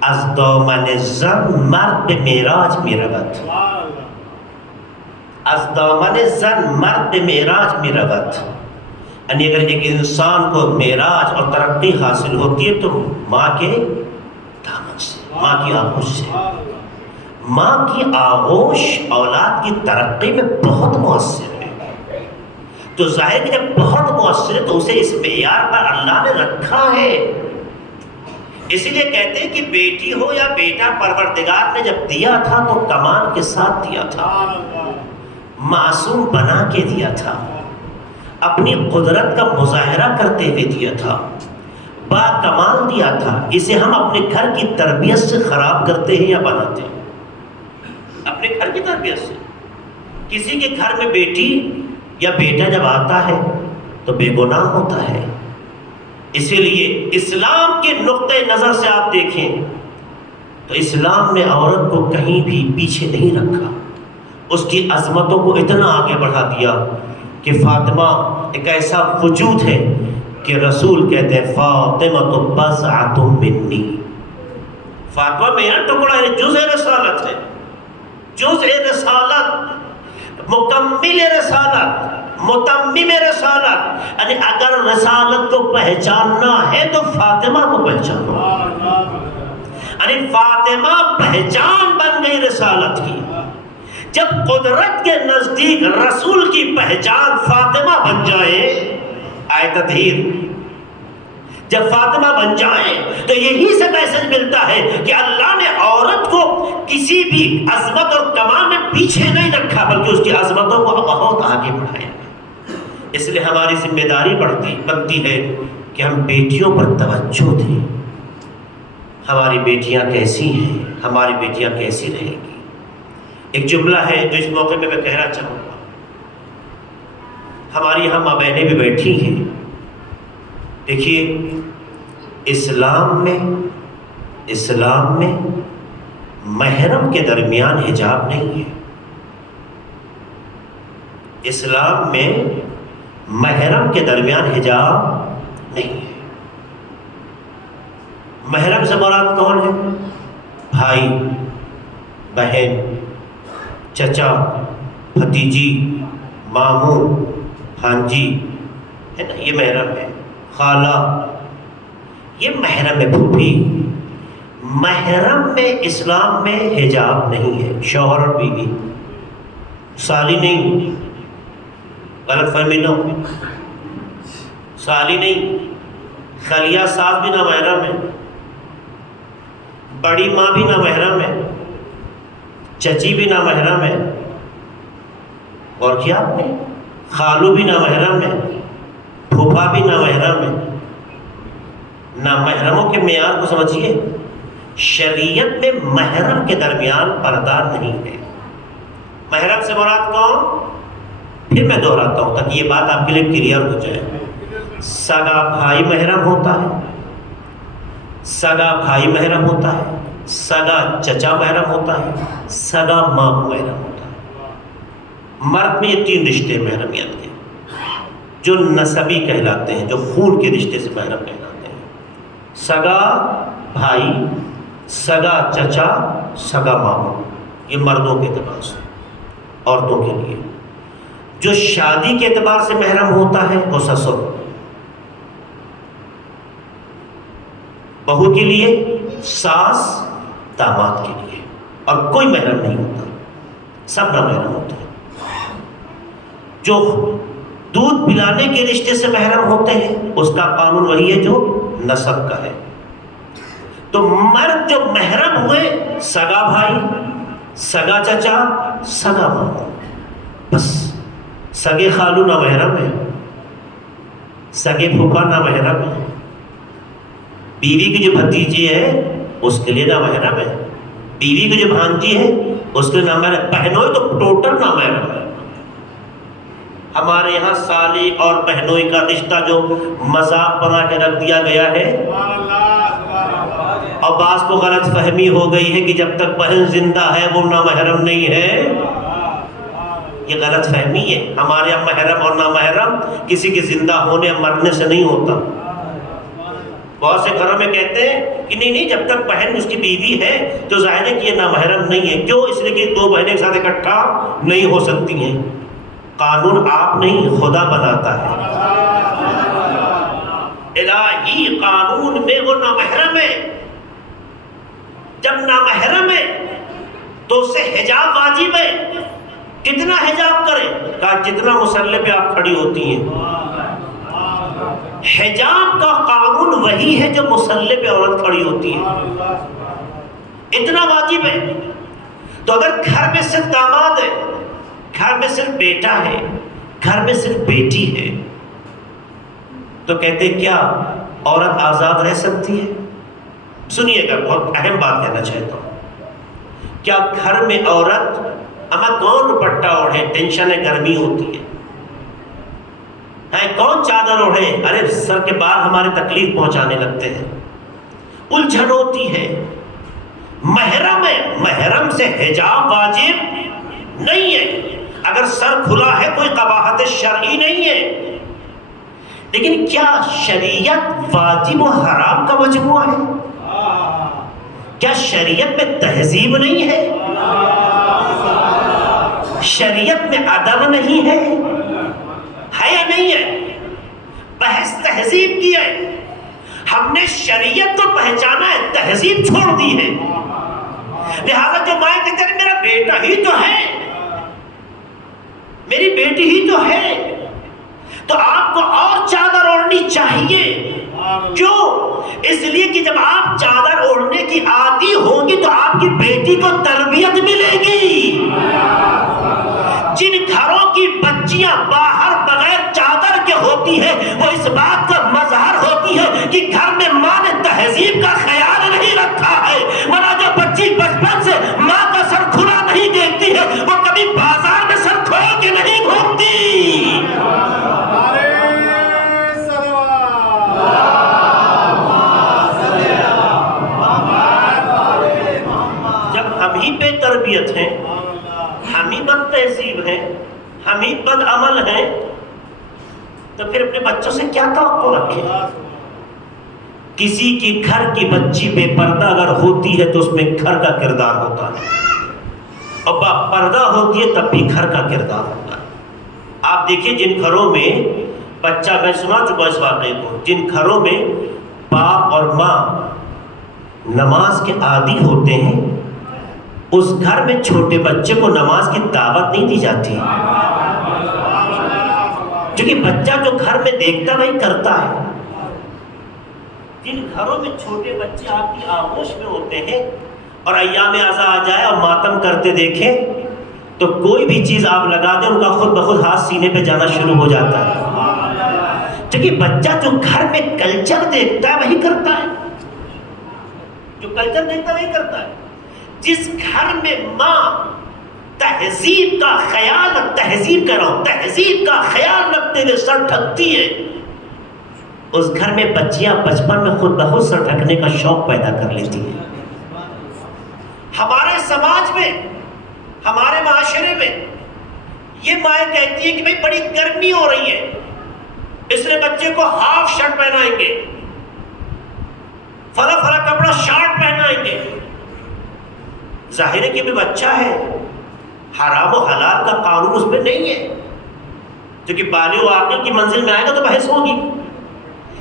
از دامن زن مرد به معراج می رود، از دامن زن مرد به معراج می رود، یعنی اگر ایک انسان کو معراج اور ترقی حاصل ہوتی ہے تو ماں کے دامن سے، ماں کی آغوش سے۔ ماں کی آغوش اولاد کی ترقی میں بہت مؤثر ہے، تو ظاہر کہ جب بہت مؤثر ہے تو اسے اس معیار پر اللہ نے رکھا ہے۔ اسی لیے کہتے ہیں کہ بیٹی ہو یا بیٹا پروردگار نے جب دیا تھا تو کمال کے ساتھ دیا تھا، معصوم بنا کے دیا تھا، اپنی قدرت کا مظاہرہ کرتے ہوئے دیا تھا، با کمال دیا تھا۔ اسے ہم اپنے گھر کی تربیت سے خراب کرتے ہیں یا بناتے ہیں؟ اپنے گھر کی تربیت سے۔ کسی کے گھر میں بیٹی یا بیٹا جب آتا ہے تو بے گناہ ہوتا ہے۔ اسی لیے اسلام کے نقطۂ نظر سے آپ دیکھیں تو اسلام نے عورت کو کہیں بھی پیچھے نہیں رکھا، اس کی عظمتوں کو اتنا آگے بڑھا دیا کہ فاطمہ ایک ایسا وجود ہے کہ رسول کہتے ہیں فاطمہ تو بضعۃ منی، فاطمہ میرا ٹکڑا ہے، جزء رسالت ہے، جزء رسالت، مکمل رسالت، متمم رسالت۔ یعنی اگر رسالت کو پہچاننا ہے تو فاطمہ کو پہچانو، یعنی فاطمہ پہچان بن گئی رسالت کی۔ جب قدرت کے نزدیک رسول کی پہچان فاطمہ بن جائے، آئے تطہیر، جب فاطمہ بن جائیں تو یہی سے میسج ملتا ہے کہ اللہ نے عورت کو کسی بھی عظمت اور کمال میں پیچھے نہیں رکھا بلکہ اس کی عظمتوں کو بہت آگے بڑھایا۔ اس لیے ہماری ذمہ داری بنتی ہے کہ ہم بیٹیوں پر توجہ دیں۔ ہماری بیٹیاں کیسی ہیں، ہماری بیٹیاں کیسی رہیں گی۔ ایک جملہ ہے جو اس موقع میں کہنا چاہوں گا، ہماری یہاں ماں بہنیں بھی بیٹھی ہیں۔ دیکھیے اسلام میں محرم کے درمیان حجاب نہیں ہے۔ اسلام میں محرم کے درمیان حجاب نہیں ہے۔ محرم سے مراد کون ہے؟ بھائی، بہن، چچا، بھتیجی، ماموں، بھانجی، ہے نا، یہ محرم ہے۔ خالہ، یہ محرم ہے۔ پھوپھی، محرم میں اسلام میں حجاب نہیں ہے۔ شوہر اور بیوی، سالی نہیں، غلط فہمی نہ ہو، سالی نہیں، خلیہ صاحب بھی نہ محرم ہے، بڑی ماں بھی نہ محرم ہے، چچی بھی نہ محرم ہے، اور کیا آپ نے خالو بھی نہ محرم ہے، پھوپھا بھی نہ محرم ہے۔ نہ محرموں کے معیار کو سمجھیے، شریعت میں محرم کے درمیان پردہ نہیں ہے۔ محرم سے مراد کون؟ پھر میں دہراتا ہوں تاکہ یہ بات آپ کے لیے کلیئر ہو جائے۔ سگا بھائی محرم ہوتا ہے، سگا بھائی محرم ہوتا ہے، سگا چچا محرم ہوتا ہے، سگا ماموں محرم ہوتا ہے۔ مرد میں یہ تین رشتے محرمیت کے جو نسبی کہلاتے ہیں، جو خون کے رشتے سے محرم کہلاتے ہیں۔ سگا بھائی، سگا چچا، سگا ماموں، یہ مردوں کے اعتبار سے۔ عورتوں کے لیے جو شادی کے اعتبار سے محرم ہوتا ہے وہ سسر، بہو کے لیے ساس، داماد کے لیے، اور کوئی محرم نہیں ہوتا۔ سب نامحرم ہوتے ہیں. جو دودھ پلانے کے رشتے سے محرم ہوتے ہیں اس کا قانون وہی ہے جو نسب کا ہے. تو مرد جو محرم ہوئے سگا بھائی، سگا چچا، سگا ماموں، بس. سگے خالو نہ محرم ہے، سگے پھوپھا نہ محرم ہے. بیوی کی جو بھتیجی ہے اس کے لیے نہ محرم ہے، بیوی کی جو بھانجی ہے اس کے لیے نہ محرم. بہنوئی تو ٹوٹل نہ محرم ہے. ہمارے یہاں سالی اور بہنوئی کا رشتہ جو مذاق بنا کے رکھ دیا گیا ہے، اور بعض کو غلط فہمی ہو گئی ہے کہ جب تک بہن زندہ ہے وہ نامحرم نہیں ہے. یہ غلط فہمی ہے. ہمارے یہاں محرم اور نامحرم کسی کے زندہ ہونے اور مرنے سے نہیں ہوتا. بہت سے گھروں میں کہتے ہیں کہ نہیں جب تک بہن اس کی بیوی ہے تو ظاہر ہے کہ یہ نامحرم نہیں ہے. کیوں؟ اس لیے کہ دو بہنیں ایک ساتھ اکٹھا نہیں ہو سکتی ہیں. قانون آپ نہیں خدا بناتا ہے. الہی قانون میں وہ نامحرم ہے. جب نامحرم ہے تو اس سے حجاب واجب ہے. کتنا حجاب کریں؟ کہا جتنا مصلی پہ آپ کھڑی ہوتی ہیں. حجاب کا قانون وہی ہے جو مصلی پہ عورت کھڑی ہوتی ہے، اتنا واجب ہے. تو اگر گھر میں صرف داماد ہے، گھر میں صرف بیٹا ہے، گھر میں صرف بیٹی ہے، تو کہتے کیا عورت آزاد رہ سکتی ہے؟ سنیے گا، بہت اہم بات کہنا چاہتا ہوں. کیا گھر میں عورت اما کون دوپٹہ اوڑھے؟ ٹینشن ہے، گرمی ہوتی ہے. کون چادر اوڑھے؟ ارے سر کے بال ہمارے تکلیف پہنچانے لگتے ہیں. الجھن ہوتی ہے. محرم ہے، محرم سے حجاب واجب نہیں ہے. اگر سر کھلا ہے کوئی قباحت شرعی نہیں ہے. لیکن کیا شریعت واجب و حرام کا مجموعہ ہے؟ کیا شریعت میں تہذیب نہیں ہے؟ شریعت میں ادب نہیں ہے یا نہیں ہے؟ بحث تہذیب کی ہے. ہم نے شریعت کو پہچانا ہے، تہذیب چھوڑ دی ہے. لہذا جو مائیں کہتے ہیں میرا بیٹا ہی تو ہے، میری بیٹی ہی تو ہے، تو آپ کو اور چادر اوڑھنی چاہیے. کیوں؟ اس لیے کہ جب آپ چادر اوڑھنے کی عادی ہوں گی تو آپ کی بیٹی کو تربیت ملے گی. جن گھروں کی بچیاں باہر بغیر چادر کے ہوتی ہے وہ اس بات کا مظہر ہوتی ہے کہ گھر میں ماں نے تہذیب کا خیال نہیں رکھا ہے. ورنہ جو بچی بچپن سے ماں کا سر کھلا نہیں دیکھتی ہے وہ کبھی بازار میں سر کھول کے نہیں گھومتی. جب ہم ہی بے تربیت ہیں، ہم ہی بد تہذیب ہیں، ہم ہی بد عمل ہیں، تو پھر اپنے بچوں سے کیا توقع رکھیں؟ کسی کی گھر کی بچی بے پردہ اگر ہوتی ہے تو اس میں گھر کا کردار ہوتا ہے، اور با پردہ ہوتی ہے تب بھی گھر کا کردار ہوتا ہے. آپ دیکھیے جن گھروں میں بچہ، میں سنا چکا اس واقعے کو، جن گھروں میں باپ اور ماں نماز کے عادی ہوتے ہیں اس گھر میں چھوٹے بچے کو نماز کی دعوت نہیں دی جاتی، کیونکہ بچہ جو گھر میں دیکھتا وہی کرتا ہے. جن گھروں میں چھوٹے بچے آپ کی آغوش میں ہوتے ہیں اور ایام ازاں آ جائے اور ماتم کرتے دیکھیں تو کوئی بھی چیز آپ لگا دیں ان کا خود بخود ہاتھ سینے پہ جانا شروع ہو جاتا ہے. کیونکہ بچہ جو گھر میں کلچر دیکھتا ہے وہی کرتا ہے، جو کلچر دیکھتا ہے وہی کرتا ہے. جس گھر میں ماں تہذیب کا خیال، تہذیب کر رہا ہوں، تہذیب کا خیال رکھتے ہوئے سر ڈھکتی ہے، اس گھر میں بچیاں بچپن میں خود بخود سر ڈھکنے کا شوق پیدا کر لیتی ہیں. ہمارے سماج میں، ہمارے معاشرے میں یہ مائیں کہتی ہیں کہ بھئی بڑی گرمی ہو رہی ہے اس لیے بچے کو ہاف شرٹ پہنائیں گے، فلا فلا کپڑا شارٹ پہنائیں گے. ظاہر ہے کہ بھی بچہ ہے، حرام و حلال کا قانون اس پہ نہیں ہے، کیونکہ بالغ و عاقل کی منزل میں آئے گا تو بحث ہوگی.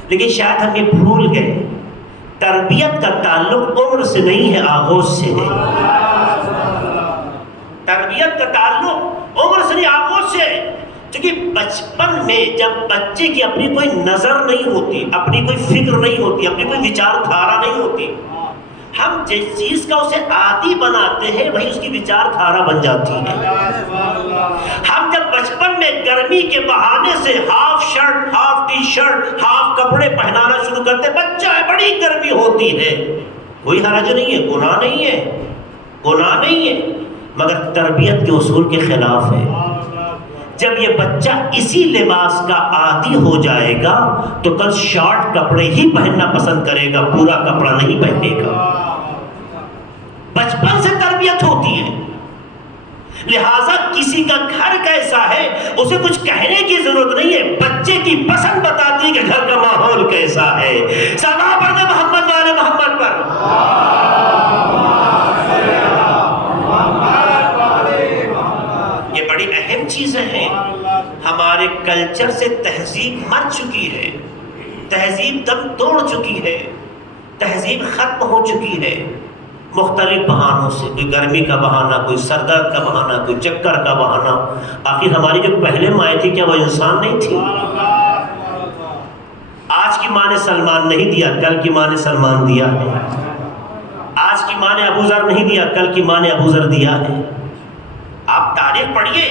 لیکن شاید ہم یہ بھول گئے تربیت کا تعلق عمر سے نہیں ہے، آغوش سے ہے. تربیت کا تعلق عمر سے آغوش سے، کیونکہ بچپن میں جب بچے کی اپنی کوئی نظر نہیں ہوتی، اپنی کوئی فکر نہیں ہوتی، اپنی کوئی وچار دھارا نہیں ہوتی، ہم جس چیز کا اسے عادی بناتے ہیں وہی اس کی وچار دھارا بن جاتی ہے۔ ہم جب بچپن میں گرمی کے بہانے سے half shirt, half T shirt, half کپڑے پہنانا شروع کرتے، بچہ ہے بڑی گرمی ہوتی ہے، کوئی حرج نہیں ہے، گناہ نہیں ہے، گناہ نہیں ہے، مگر تربیت کے اصول کے خلاف ہے۔ جب یہ بچہ اسی لباس کا عادی ہو جائے گا تو کل شارٹ کپڑے ہی پہننا پسند کرے گا، پورا کپڑا نہیں پہنے گا۔ بچپن سے تربیت ہوتی ہے، لہٰذا کسی کا گھر کیسا ہے اسے کچھ کہنے کی ضرورت نہیں ہے، بچے کی پسند بتاتی ہے کہ گھر کا ماحول کیسا ہے۔ سلام پڑھ دے محمد والے محمد پر۔ یہ بڑی اہم چیزیں ہیں۔ ہمارے کلچر سے تہذیب مر چکی ہے، تہذیب دم توڑ چکی ہے، تہذیب ختم ہو چکی ہے، مختلف بہانوں سے، کوئی گرمی کا بہانہ، کوئی سردرد کا بہانہ، کوئی چکر کا بہانہ۔ آخر ہماری جو پہلے مائیں تھی کیا وہ انسان نہیں تھی؟ آج کی ماں نے سلمان نہیں دیا، کل کی ماں نے سلمان دیا ہے۔ آج کی ماں نے ابو ذر نہیں دیا، کل کی ماں نے ابو ذر دیا ہے۔ آپ تاریخ پڑھیے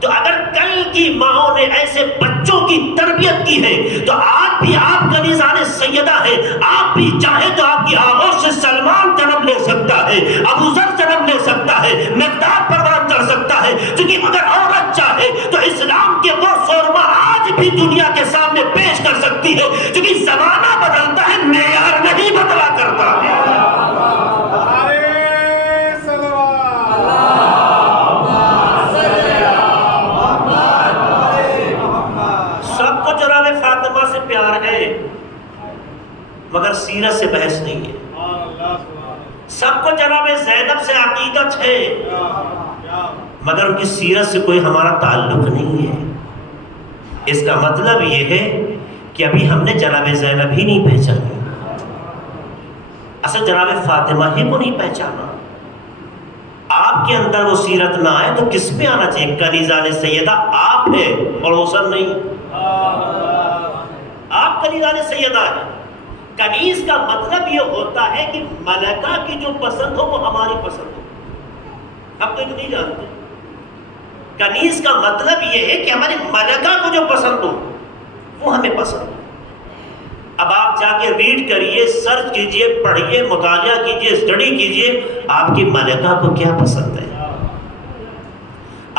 تو اگر کل کی ماں نے ایسے بچوں کی تربیت کی ہے تو آج بھی آپ کا نظام سیدہ ہے، آپ بھی چاہے تو آپ کی آغوش سے سلمان جنم لے سکتا ہے، ابو ذر جنم لے سکتا ہے، مقداد پروان چڑھ سکتا ہے، کیونکہ اگر عورت چاہے تو اسلام کے وہ سورما آج بھی دنیا کے سامنے پیش کر سکتی ہے، کیونکہ زمانہ بدلتا ہے، معیار نہیں بدلا کرتا ہے۔ مگر سیرت سے بحث نہیں ہے۔ سب کو جناب زینب سے عقیدت ہے مگر ان کی سیرت سے کوئی ہمارا تعلق نہیں ہے۔ اس کا مطلب یہ ہے کہ ابھی ہم نے جناب زینب ہی نہیں پہچانی، اصل جناب فاطمہ ہی کو نہیں پہچانا۔ آپ کے اندر وہ سیرت نہ آئے تو کس پہ آنا چاہیے؟ کنیزان سیدہ آپ ہے اور حسن نہیں۔ آپ کنیزان سیدہ ہے۔ کنیز کا مطلب یہ ہوتا ہے کہ ملکہ کی جو پسند ہو وہ ہماری پسند ہو۔ ہم تو نہیں جانتے۔ کنیز کا مطلب یہ ہے کہ ہماری ملکہ کو جو پسند ہو وہ ہمیں پسند ہو۔ اب آپ جا کے ریڈ کریے، سرچ کیجئے، پڑھیے، مطالعہ کیجئے، اسٹڈی کیجئے، آپ کی ملکہ کو کیا پسند ہے۔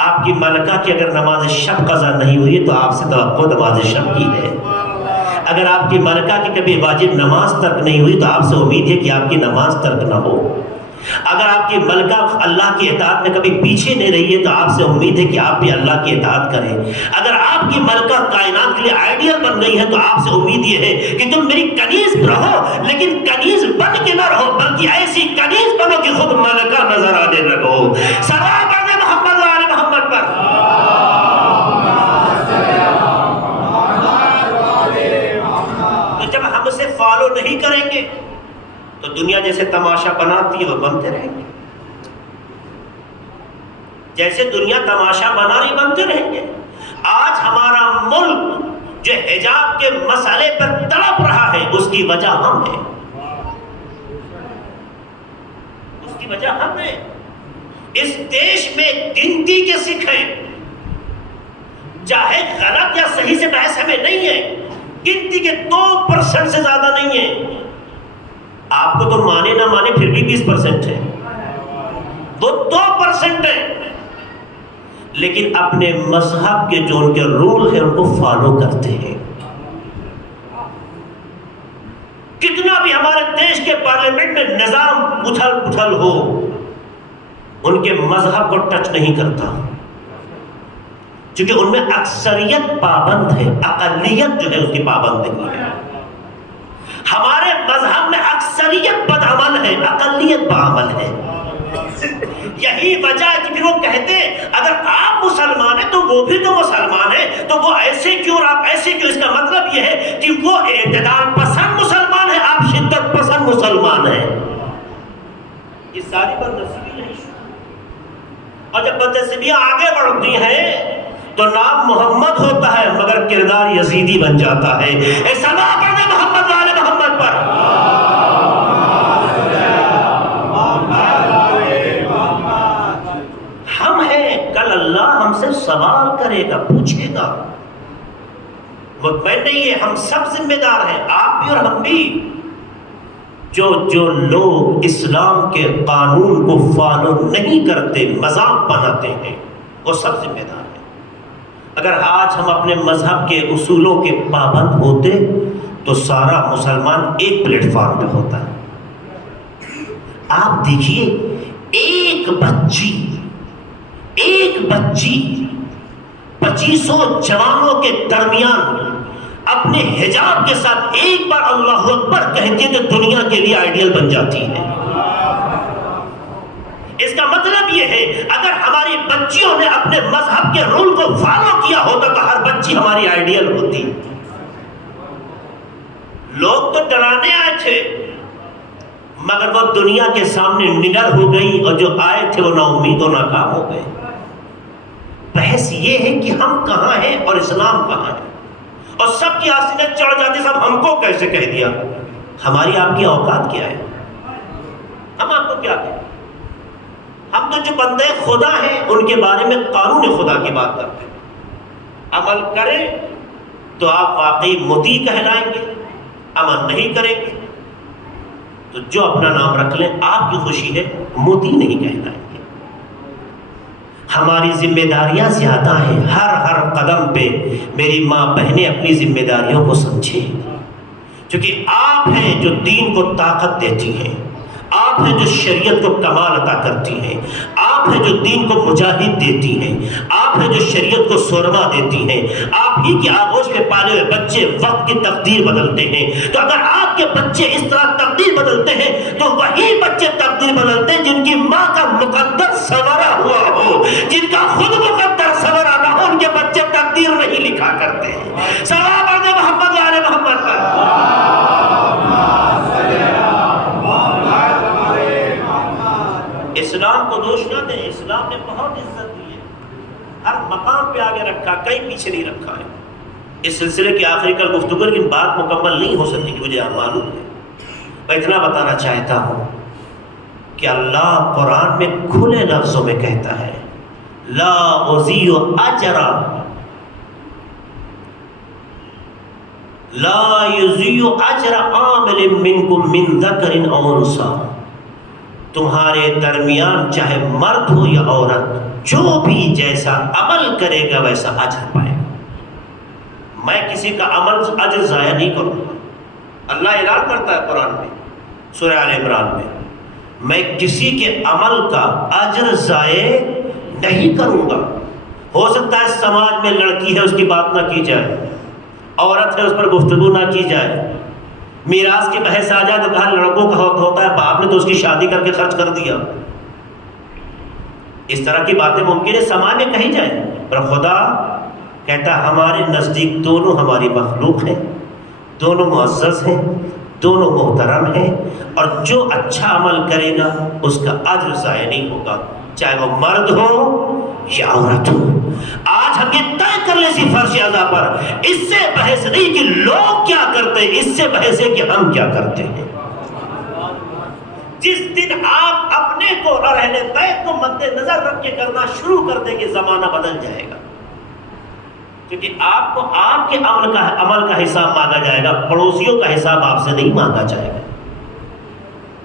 آپ کی ملکہ کی اگر نماز شب قضا نہیں ہوئی تو آپ سے توقع نماز شب کی ہے۔ اگر آپ کی ملکہ کی کبھی واجب نماز ترک نہیں ہوئی تو آپ سے امید ہے کہ آپ کی نماز ترک نہ ہو۔ اگر آپ کی ملکہ اللہ کی اطاعت میں کبھی پیچھے نہیں رہی ہے تو آپ سے امید ہے کہ آپ بھی اللہ کی اطاعت کریں۔ اگر آپ کی ملکہ کائنات کے لیے آئیڈیل بن گئی ہے تو آپ سے امید یہ ہے کہ تم میری کنیز رہو، لیکن کنیز بن کے نہ رہو بلکہ ایسی کنیز بنو کہ خود ملکہ نظر آنے لگو۔ سلام پڑھیں محمد وآل محمد پر۔ فالو نہیں کریں گے تو دنیا جیسے تماشا بناتی ہے وہ بنتے رہیں گے، جیسے دنیا تماشا بنا رہی بنتے رہیں گے۔ آج ہمارا ملک جو حجاب کے مسئلے پر تڑپ رہا ہے اس کی وجہ ہم ہیں، اس کی وجہ ہم ہیں۔ اس دیش میں گنتی کے سکھ ہیں، چاہے غلط یا صحیح سے بحث ہمیں نہیں ہے، گنتی کے 2% سے زیادہ نہیں ہے۔ آپ کو تو مانے نہ مانے پھر بھی 20% ہے، وہ 2% ہے، لیکن اپنے مذہب کے جو ان کے رول ہیں ان کو فالو کرتے ہیں۔ کتنا بھی ہمارے دیش کے پارلیمنٹ میں نظام اتھل پتھل ہو ان کے مذہب کو ٹچ نہیں کرتا، کیونکہ ان میں اکثریت پابند ہے، اقلیت جو ہے اس کی پابند نہیں ہے۔ ہمارے مذہب میں اکثریت بدعمل ہے، اقلیت بعمل ہے۔ یہی وجہ ہے کہ پھر وہ کہتے ہیں اگر آپ مسلمان ہیں تو وہ بھی تو مسلمان ہیں، تو وہ ایسے کیوں اور آپ ایسے کیوں؟ اس کا مطلب یہ ہے کہ وہ اعتدال پسند مسلمان ہے، آپ شدت پسند مسلمان ہیں۔ یہ ساری بد نصیبی نہیں، اور جب بدنصیبیاں آگے بڑھتی ہیں تو نام محمد ہوتا ہے مگر کردار یزیدی بن جاتا ہے. اے سنا پڑھ دے محمد والے محمد پر. ہم ہیں، کل اللہ ہم سے سوال کرے گا، پوچھے گا. مطمئن نہیں ہے، ہم سب ذمہ دار ہیں، آپ بھی اور ہم بھی. جو لوگ اسلام کے قانون کو فالو نہیں کرتے، مذاق بناتے ہیں، وہ سب ذمہ دار ہیں. اگر آج ہم اپنے مذہب کے اصولوں کے پابند ہوتے تو سارا مسلمان ایک پلیٹ فارم پہ ہوتا ہے. آپ دیکھیے ایک بچی 2500 جوانوں کے درمیان اپنے حجاب کے ساتھ ایک بار اللہ اکبر کہتی ہے کہ دنیا کے لیے آئیڈیل بن جاتی ہے. اس کا مطلب یہ ہے اگر ہماری بچیوں نے اپنے مذہب کے رول کو فالو کیا ہوتا تو ہر بچی ہماری آئیڈیل ہوتی. لوگ تو ڈرانے آئے تھے مگر وہ دنیا کے سامنے نڈر ہو گئی اور جو آئے تھے وہ نا امید و ناکام ہو گئے. بحث یہ ہے کہ ہم کہاں ہیں اور اسلام کہاں ہے. اور سب کی آستینیں چڑھ جاتی، سب ہم کو کیسے کہہ دیا. ہماری آپ کی اوقات کیا ہے؟ ہم آپ کو کیا کہیں؟ ہم تو جو بندے خدا ہیں ان کے بارے میں قانون خدا کی بات کرتے ہیں. عمل کریں تو آپ واقعی مطیع کہلائیں گے، عمل نہیں کریں گے تو جو اپنا نام رکھ لیں آپ کی خوشی ہے، مطیع نہیں کہلائیں گے. ہماری ذمہ داریاں زیادہ ہیں. ہر قدم پہ میری ماں بہنیں اپنی ذمہ داریوں کو سمجھیں، کیونکہ آپ ہیں جو دین کو طاقت دیتی ہیں، آپ ہیں جو شریعت کو کمال عطا کرتی ہیں، آپ ہیں جو دین کو مجاہد دیتی ہیں، آپ ہیں جو شریعت کو سورما دیتی ہیں. آپ ہی کی آغوش میں پالے ہوئے بچے وقت کی تقدیر بدلتے ہیں. تو اگر آپ کے بچے اس طرح تقدیر بدلتے ہیں تو وہی بچے تقدیر بدلتے ہیں جن کی ماں کا مقدر سنورا ہوا ہو. جن کا خود مقدر سنورا نہ ہو ان کے بچے تقدیر نہیں لکھا کرتے ہیں. سلام علیہ محمد والے محمد پر. اسلام کو دوش نہ دیں، اسلام نے بہت عزت دی ہے، ہر مقام پہ آگے رکھا، کہیں پیچھے نہیں رکھا ہے. اس سلسلے کی آخری کل گفتگو لیکن بات مکمل نہیں ہو سکتی کہ مجھے معلوم ہے. میں اتنا بتانا چاہتا ہوں کہ اللہ قرآن میں کھلے لفظوں میں کہتا ہے لا اضیع اجر عامل منکم من ذکر او انثی. تمہارے درمیان چاہے مرد ہو یا عورت، جو بھی جیسا عمل کرے گا ویسا اجر پائے گا. میں کسی کا عمل اجر ضائع نہیں کروں گا. اللہ اعلان کرتا ہے قرآن میں سورہ آل عمران میں کسی کے عمل کا اجر ضائع نہیں کروں گا. ہو سکتا ہے سماج میں لڑکی ہے اس کی بات نہ کی جائے، عورت ہے اس پر گفتگو نہ کی جائے، میراث کی بحث آ جائے تو کہا لڑکوں کا حق ہوتا ہے، باپ نے تو اس کی شادی کر کے خرچ کر دیا. اس طرح کی باتیں ممکن ہے سماج میں کہی جائیں، پر خدا کہتا ہے ہمارے نزدیک دونوں ہماری مخلوق ہیں، دونوں معزز ہیں، دونوں محترم ہیں، اور جو اچھا عمل کرے گا اس کا اجر ضائع نہیں ہوگا، چاہے وہ مرد ہو یا عورت ہو. آج ہم یہ طے کر لیں اسی فرض اعضاء پر، اس سے بحث نہیں کہ لوگ کیا کرتے ہیں، اس سے بحث ہے کہ ہم کیا کرتے ہیں. جس دن آپ اپنے کو اور اہل بیت کو مد نظر رکھ کے کرنا شروع کر دیں گے زمانہ بدل جائے گا. کیونکہ آپ کو آپ کے عمل کا حساب مانگا جائے گا، پڑوسیوں کا حساب آپ سے نہیں مانگا جائے گا.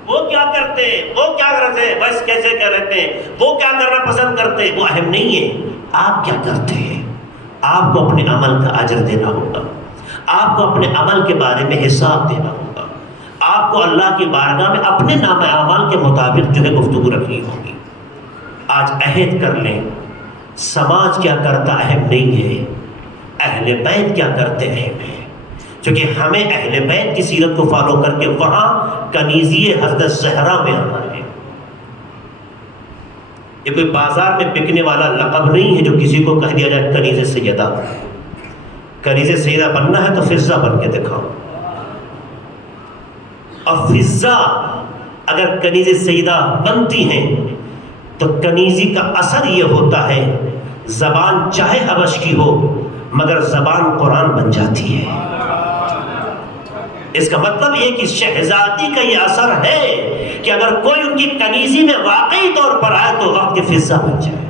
وہ کیا کرتے ہیں، وہ کیا کرتے ہیں، بس کیسے کیا رہتے ہیں، وہ کیا کرنا پسند کرتے ہیں، وہ اہم نہیں ہے. آپ کیا کرتے ہیں، آپ کو اپنے عمل کا اجر دینا ہوگا، آپ کو اپنے عمل کے بارے میں حساب دینا ہوگا، آپ کو اللہ کی بارگاہ میں اپنے نام اعمال کے مطابق جو ہے گفتگو رکھنی ہوگی. آج عہد کر لیں، سماج کیا کرتا اہم نہیں ہے، اہل بیت کیا کرتے اہم ہے. کیونکہ ہمیں اہل بیت کی سیرت کو فالو کر کے وہاں کنیزی حضرت زہرا میں آنا ہے. یہ کوئی بازار میں بکنے والا لقب نہیں ہے جو کسی کو کہہ دیا جائے کنیز سیدہ. کنیز سیدہ بننا ہے تو فضہ بن کے دکھاؤ، اور فضہ اگر کنیز سیدہ بنتی ہیں تو کنیزی کا اثر یہ ہوتا ہے زبان چاہے حبش کی ہو مگر زبان قرآن بن جاتی ہے۔ اس کا مطلب یہ کہ شہزادی کا یہ اثر ہے کہ اگر کوئی ان کی کنیزی میں واقعی طور پر آئے تو وقت کے فضا بن جائے،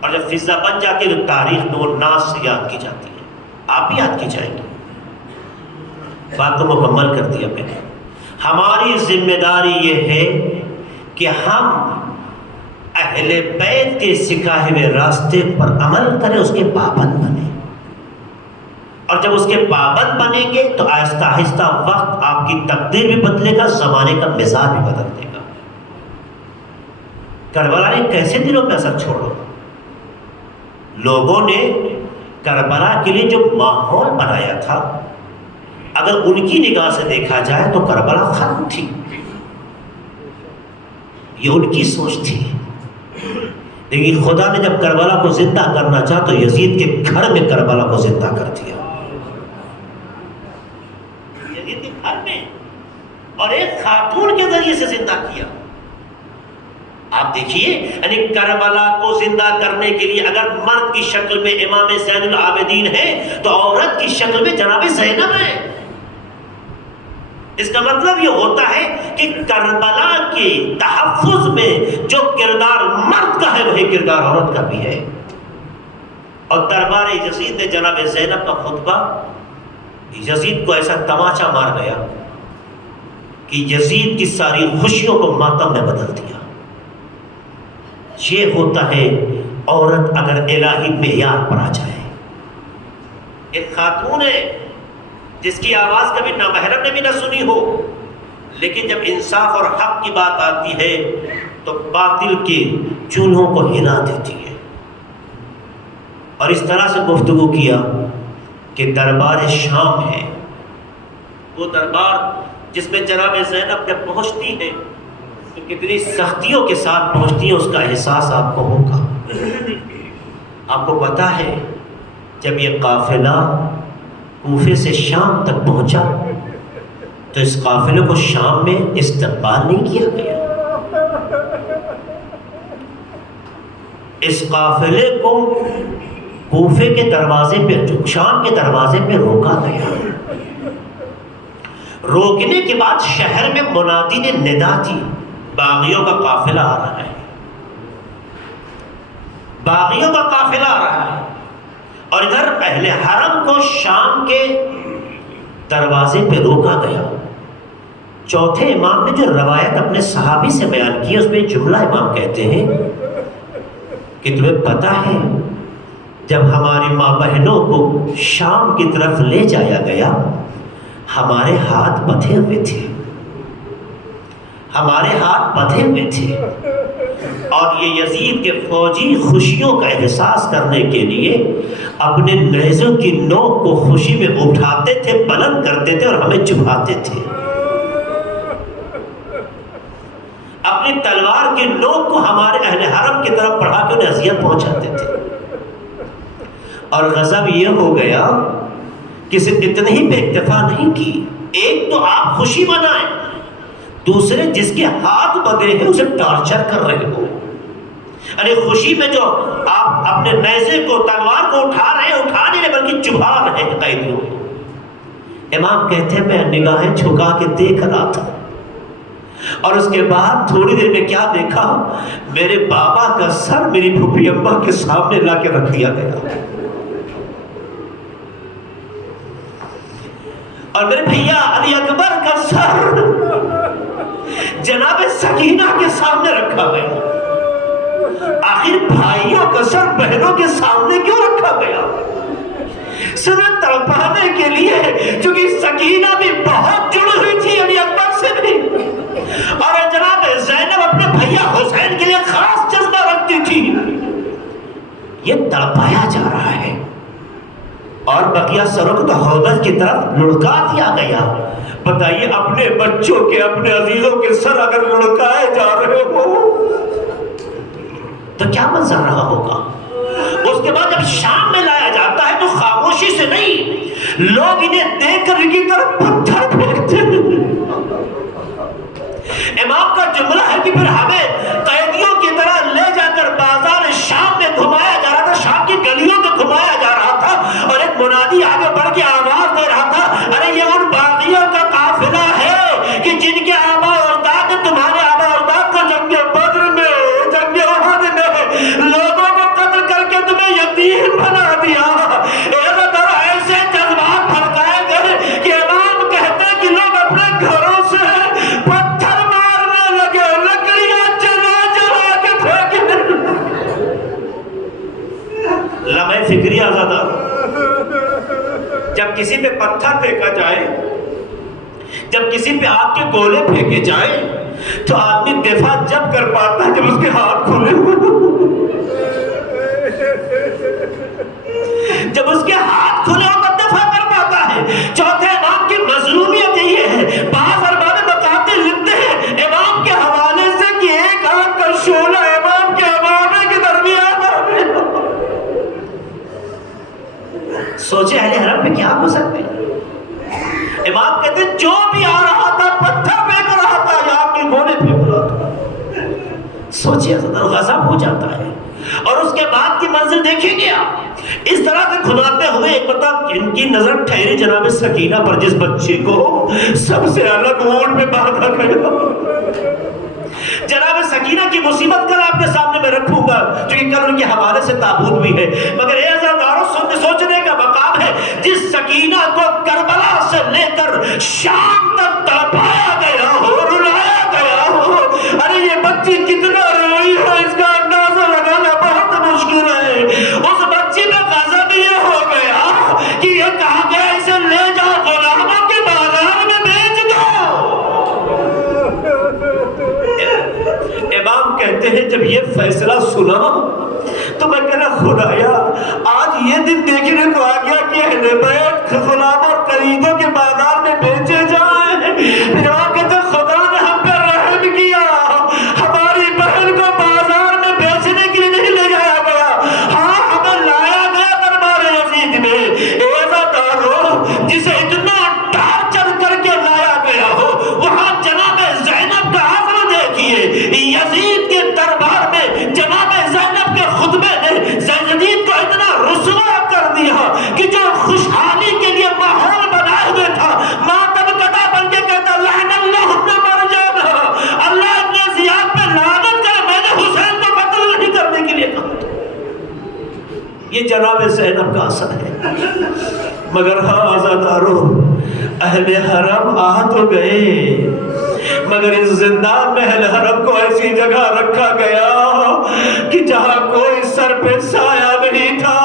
اور جب فضا بن جاتی ہے تو تاریخ میں وہ ناز سے یاد کی جاتی ہے، آپ بھی یاد کی جائیں گے۔ بات کو مکمل کر دیا میں نے۔ ہماری ذمہ داری یہ ہے کہ ہم اہل بیت کے سکھائے ہوئے راستے پر عمل کریں، اس کے پابند بنیں، اور جب اس کے پابند بنیں گے تو آہستہ آہستہ وقت آپ کی تقدیر بھی بدلے گا، زمانے کا مزاج بھی بدل دے گا۔ کربلا نے کیسے دلوں پہ اثر چھوڑا؟ لوگوں نے کربلا کے لیے جو ماحول بنایا تھا، اگر ان کی نگاہ سے دیکھا جائے تو کربلا ختم تھی، یہ ان کی سوچ تھی، لیکن خدا نے جب کربلا کو زندہ کرنا چاہا تو یزید کے گھر میں کربلا کو زندہ کر دیا، یزید کے گھر میں، اور ایک خاتون کے ذریعے سے زندہ کیا۔ آپ دیکھیے، یعنی کربلا کو زندہ کرنے کے لیے اگر مرد کی شکل میں امام زین العابدین ہے تو عورت کی شکل میں جناب زینب ہے۔ اس کا مطلب یہ ہوتا ہے کہ کربلا کے تحفظ میں جو کردار مرد کا ہے وہی کردار عورت کا بھی ہے۔ اور دربار یزید نے جناب زینب کا خطبہ یزید کو ایسا تماچا مار گیا کہ یزید کی ساری خوشیوں کو ماتم نے بدل دیا۔ یہ ہوتا ہے عورت اگر الہی معیار پر آ جائے۔ ایک خاتون ہے جس کی آواز کبھی نامحرم نے بھی نہ سنی ہو، لیکن جب انصاف اور حق کی بات آتی ہے تو باطل کے چولہوں کو ہلا دیتی ہے۔ اور اس طرح سے گفتگو کیا کہ دربار شام ہے، وہ دربار جس میں جناب زینب جب پہنچتی ہے تو کتنی سختیوں کے ساتھ پہنچتی ہے، اس کا احساس آپ کو ہوگا۔ آپ کو پتا ہے جب یہ قافلہ کوفے سے شام تک پہنچا تو اس قافلے کو شام میں استقبال نہیں کیا گیا، اس قافلے کو کوفے کے دروازے پہ، شام کے دروازے پہ روکا گیا۔ روکنے کے بعد شہر میں منادی نے ندا دی، باغیوں کا قافلہ آ رہا ہے، باغیوں کا قافلہ آ رہا ہے۔ اور ادھر اہل حرم کو شام کے دروازے پہ روکا گیا۔ چوتھے امام نے جو روایت اپنے صحابی سے بیان کی اس میں جملہ امام کہتے ہیں کہ تمہیں پتا ہے جب ہماری ماں بہنوں کو شام کی طرف لے جایا گیا ہمارے ہاتھ بندھے ہوئے تھے، ہمارے ہاتھ بندھے ہوئے تھے، اور یہ یزید کے فوجی خوشیوں کا احساس کرنے کے لیے اپنے نیزوں کی نوک کو خوشی میں اٹھاتے تھے، بلند کرتے تھے اور ہمیں چبھاتے تھے، اپنی تلوار کی نوک کو ہمارے اہل حرم کی طرف بڑھا کے انہیں اذیت پہنچاتے تھے۔ اور غضب یہ ہو گیا کہ صرف اتنے ہی پہ اکتفا نہیں کی، ایک تو آپ خوشی منائیں، دوسرے جس کے ہاتھ بدے ہیں اسے ٹارچر کر رہے ہو۔ ارے خوشی میں جو آپ اپنے نیزے کو، تلوار کو اٹھا رہے ہیں، اٹھا نہیں رہے بلکہ چبھا رہے ہیں قیدیوں کو۔ امام کہتے ہیں میں نگاہیں جھکا کے دیکھ رہا تھا، اور اس کے بعد تھوڑی دیر میں کیا دیکھا، میرے بابا کا سر میری پھوپھی اماں کے سامنے لا کے رکھ دیا گیا، اور میرے بھیا علی اکبر کا سر جناب سکینہ کے سامنے رکھا گیا۔ آخر بھائیوں کا سر بہنوں کے سامنے کیوں رکھا گیا؟ صرف تڑپانے کے لیے، چونکہ سکینہ بھی بہت جڑی ہوئی تھی علی اکبر سے بھی، اور جناب زینب اپنے بھیا حسین کے لیے خاص جذبہ رکھتی تھی۔ یہ تڑپایا جا رہا ہے، اور بقیہ سروں کو تو حوض کی طرف لڑکا دیا گیا۔ بتائیے اپنے بچوں کے، اپنے عزیزوں کے سر اگر لڑکائے جا رہے ہو تو کیا منظر رہا ہوگا؟ اس کے بعد جب شام میں لایا جاتا ہے تو خاموشی سے نہیں، لوگ انہیں دیکھ کر ان کی طرف پتھر پھینکتے ہیں۔ امام کا جملہ ہے کہ پھر ہمیں جب کسی پہ پتھر پھینکا جائے، جب کسی پہ آگ کے گولے پھینکے جائیں تو آدمی دفاع جب کر پاتا ہے جب اس کے ہاتھ کھلے ہوئے، جب اس کے ہاتھ کھلے ہو تب دفاع کر پاتا ہے۔ چوتھے امام کی مظلومیت یہ ہے، بعض ارباب مقاصد لکھتے ہیں امام کے حوالے سے کہ ایک آنکھ کا شعلہ امام کے امامے کے درمیان آ گیا۔ سوچے اہل حرم میں کیا ہو سکتے ہیں؟ امام کہتے ہیں جو بھی آ رہا تھا پتھر پھینک رہا تھا یا آگ کے گولے پھینک رہا تھا۔ سوچیے غضب ہو جاتا ہے۔ اور اس کے بعد کی منظر دیکھیں گے آپ، اس طرح سے کھلاتے ہوئے ایک مطلب ان کی نظر ٹھہری جناب سکینہ پر، جس بچے کو سب سے الگ اونٹ میں باندھا گیا۔ جناب سکینہ کی مصیبت کل آپ کے سامنے میں رکھوں گا کیونکہ کل ان کے حوالے سے تابوت بھی ہے، مگر اے عزیزانو سوچنے کا مقام ہے جس سکینہ کو کربلا سے لے کر شام تک تڑپایا گیا ہو، رلایا گیا ہو، ارے یہ بچی کتنا روئی ہے اس کا اندازہ لگانا بہت مشکل ہے۔ اس بچی میں غضب یہ ہو گیا کہ یہ کہا گیا اسے لے جاؤ غلاموں کے بازار میں بیچ دو۔ امام کہتے ہیں جب یہ فیصلہ سنا تو میں کہنا خدایا آج یہ دن دیکھنے کو آ گیا کہ اہل بیت غلام اور قریدوں کے بازار میں بیچے جائیں۔ پھر امام کہتے ہیں خدا نے ہم پہ رحم کیا، ہماری بہن کو بازار میں بیچنے کے لیے نہیں لے جایا گیا، ہاں ہمیں لایا گیا دربار یزید میں۔ ایسا دارو جسے اتنا ٹارچر کر کے لایا گیا ہو، وہاں جناب زینب کا عزم دیکھیے، یزید کے دربار میں جناب زینب کے خطبے نے یزید کو اتنا رسوا کر دیا کہ جو خوشحالی کے لیے ماحول بنائے ہوئے تھا ماتم کدا بن کے کہتا لعن اللہ ابن مرجان، اللہ ابن زیاد پہ لعنت کرے، میں نے حسین کو قتل نہیں کرنے کے لیے کہا۔ یہ جناب زینب کا اثر ہے۔ مگر ہاں آزادارو اہل حرم آ تو گئے، مگر اس زندان میں اہل حرم کو ایسی جگہ رکھا گیا کہ جہاں کوئی سر پہ سایہ نہیں تھا،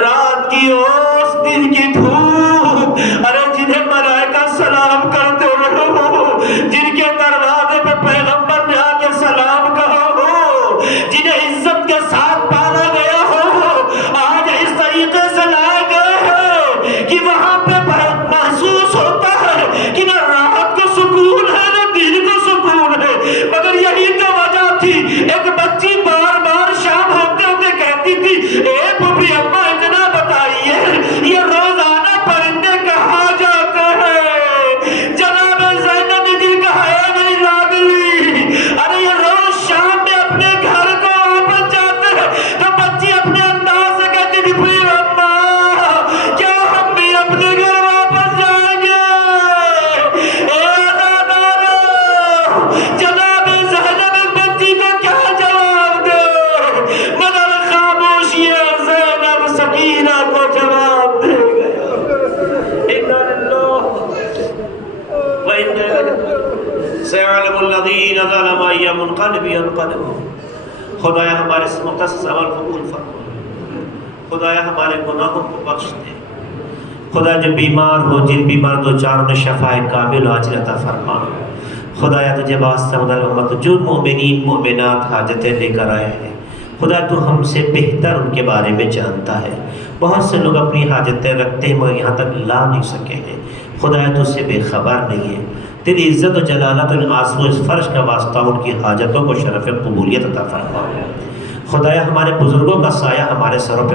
رات کی اوس دن کی دھوپ، ارے جنہیں ملائکہ سلام کرتے رہو، جن کے دروازے پہ پیغمبر نے آ کے سلام کہا ہو، جنہیں عزت کے ساتھ پالا گیا ہو، آج اس طریقے سے لائے گئے ہیں کہ وہاں پہ محسوس ہوتا ہے کہ نہ راحت کو سکون ہے نہ دل کو سکون ہے۔ مگر یہی تو وجہ تھی، ایک بچی بار بار شام ہوتے ہوتے کہتی تھی اے پھوپھی اماں اتنا بتائیے یہ روزانہ پرندے کہاں جاتے ہیں؟ جناب زینب نے دل کہا اے میری لاڈلی، ارے یہ روز شام میں اپنے گھر کو واپس جاتے ہیں۔ تو بچی اپنے انداز سے کہتی تھی پھوپھی اماں کیا ہم بھی اپنے گھر واپس جائیں گے؟ جناب زینب بچی کو کیا جواب دے، مگر خاموشی زینب سکینہ کو جواب دے گیا۔ اِنَّا لِلَّهِ وَإِنَّا إِلَيْهِ سَيَعْلَمُ الَّذِينَ ظَلَمُوا أَيَّ مُنقَلِبٍ يَنقَلِبُونَ۔ خدایا ہمارے اس مختصر عمل قبول فرما، خدایا ہمارے گناہوں کو بخش دے، خدا جو بیمار ہو جن بیمار دو چاروں نے شفاء کامل عاجل عطا فرما۔ خدایا تجھے واسطہ مدر امت جو مومنین مومنات حاجتیں لے کر آئے ہیں، خدا تو ہم سے بہتر ان کے بارے میں جانتا ہے۔ بہت سے لوگ اپنی حاجتیں رکھتے ہیں مگر یہاں تک لا نہیں سکے ہیں، خدایا تو اس سے بے خبر نہیں ہے۔ تیری عزت و جلالت ان آسموں اس فرش کا واسطہ ان کی حاجتوں کو شرف قبولیت عطا فرما۔ خدایا ہمارے بزرگوں کا سایہ ہمارے سروں پہ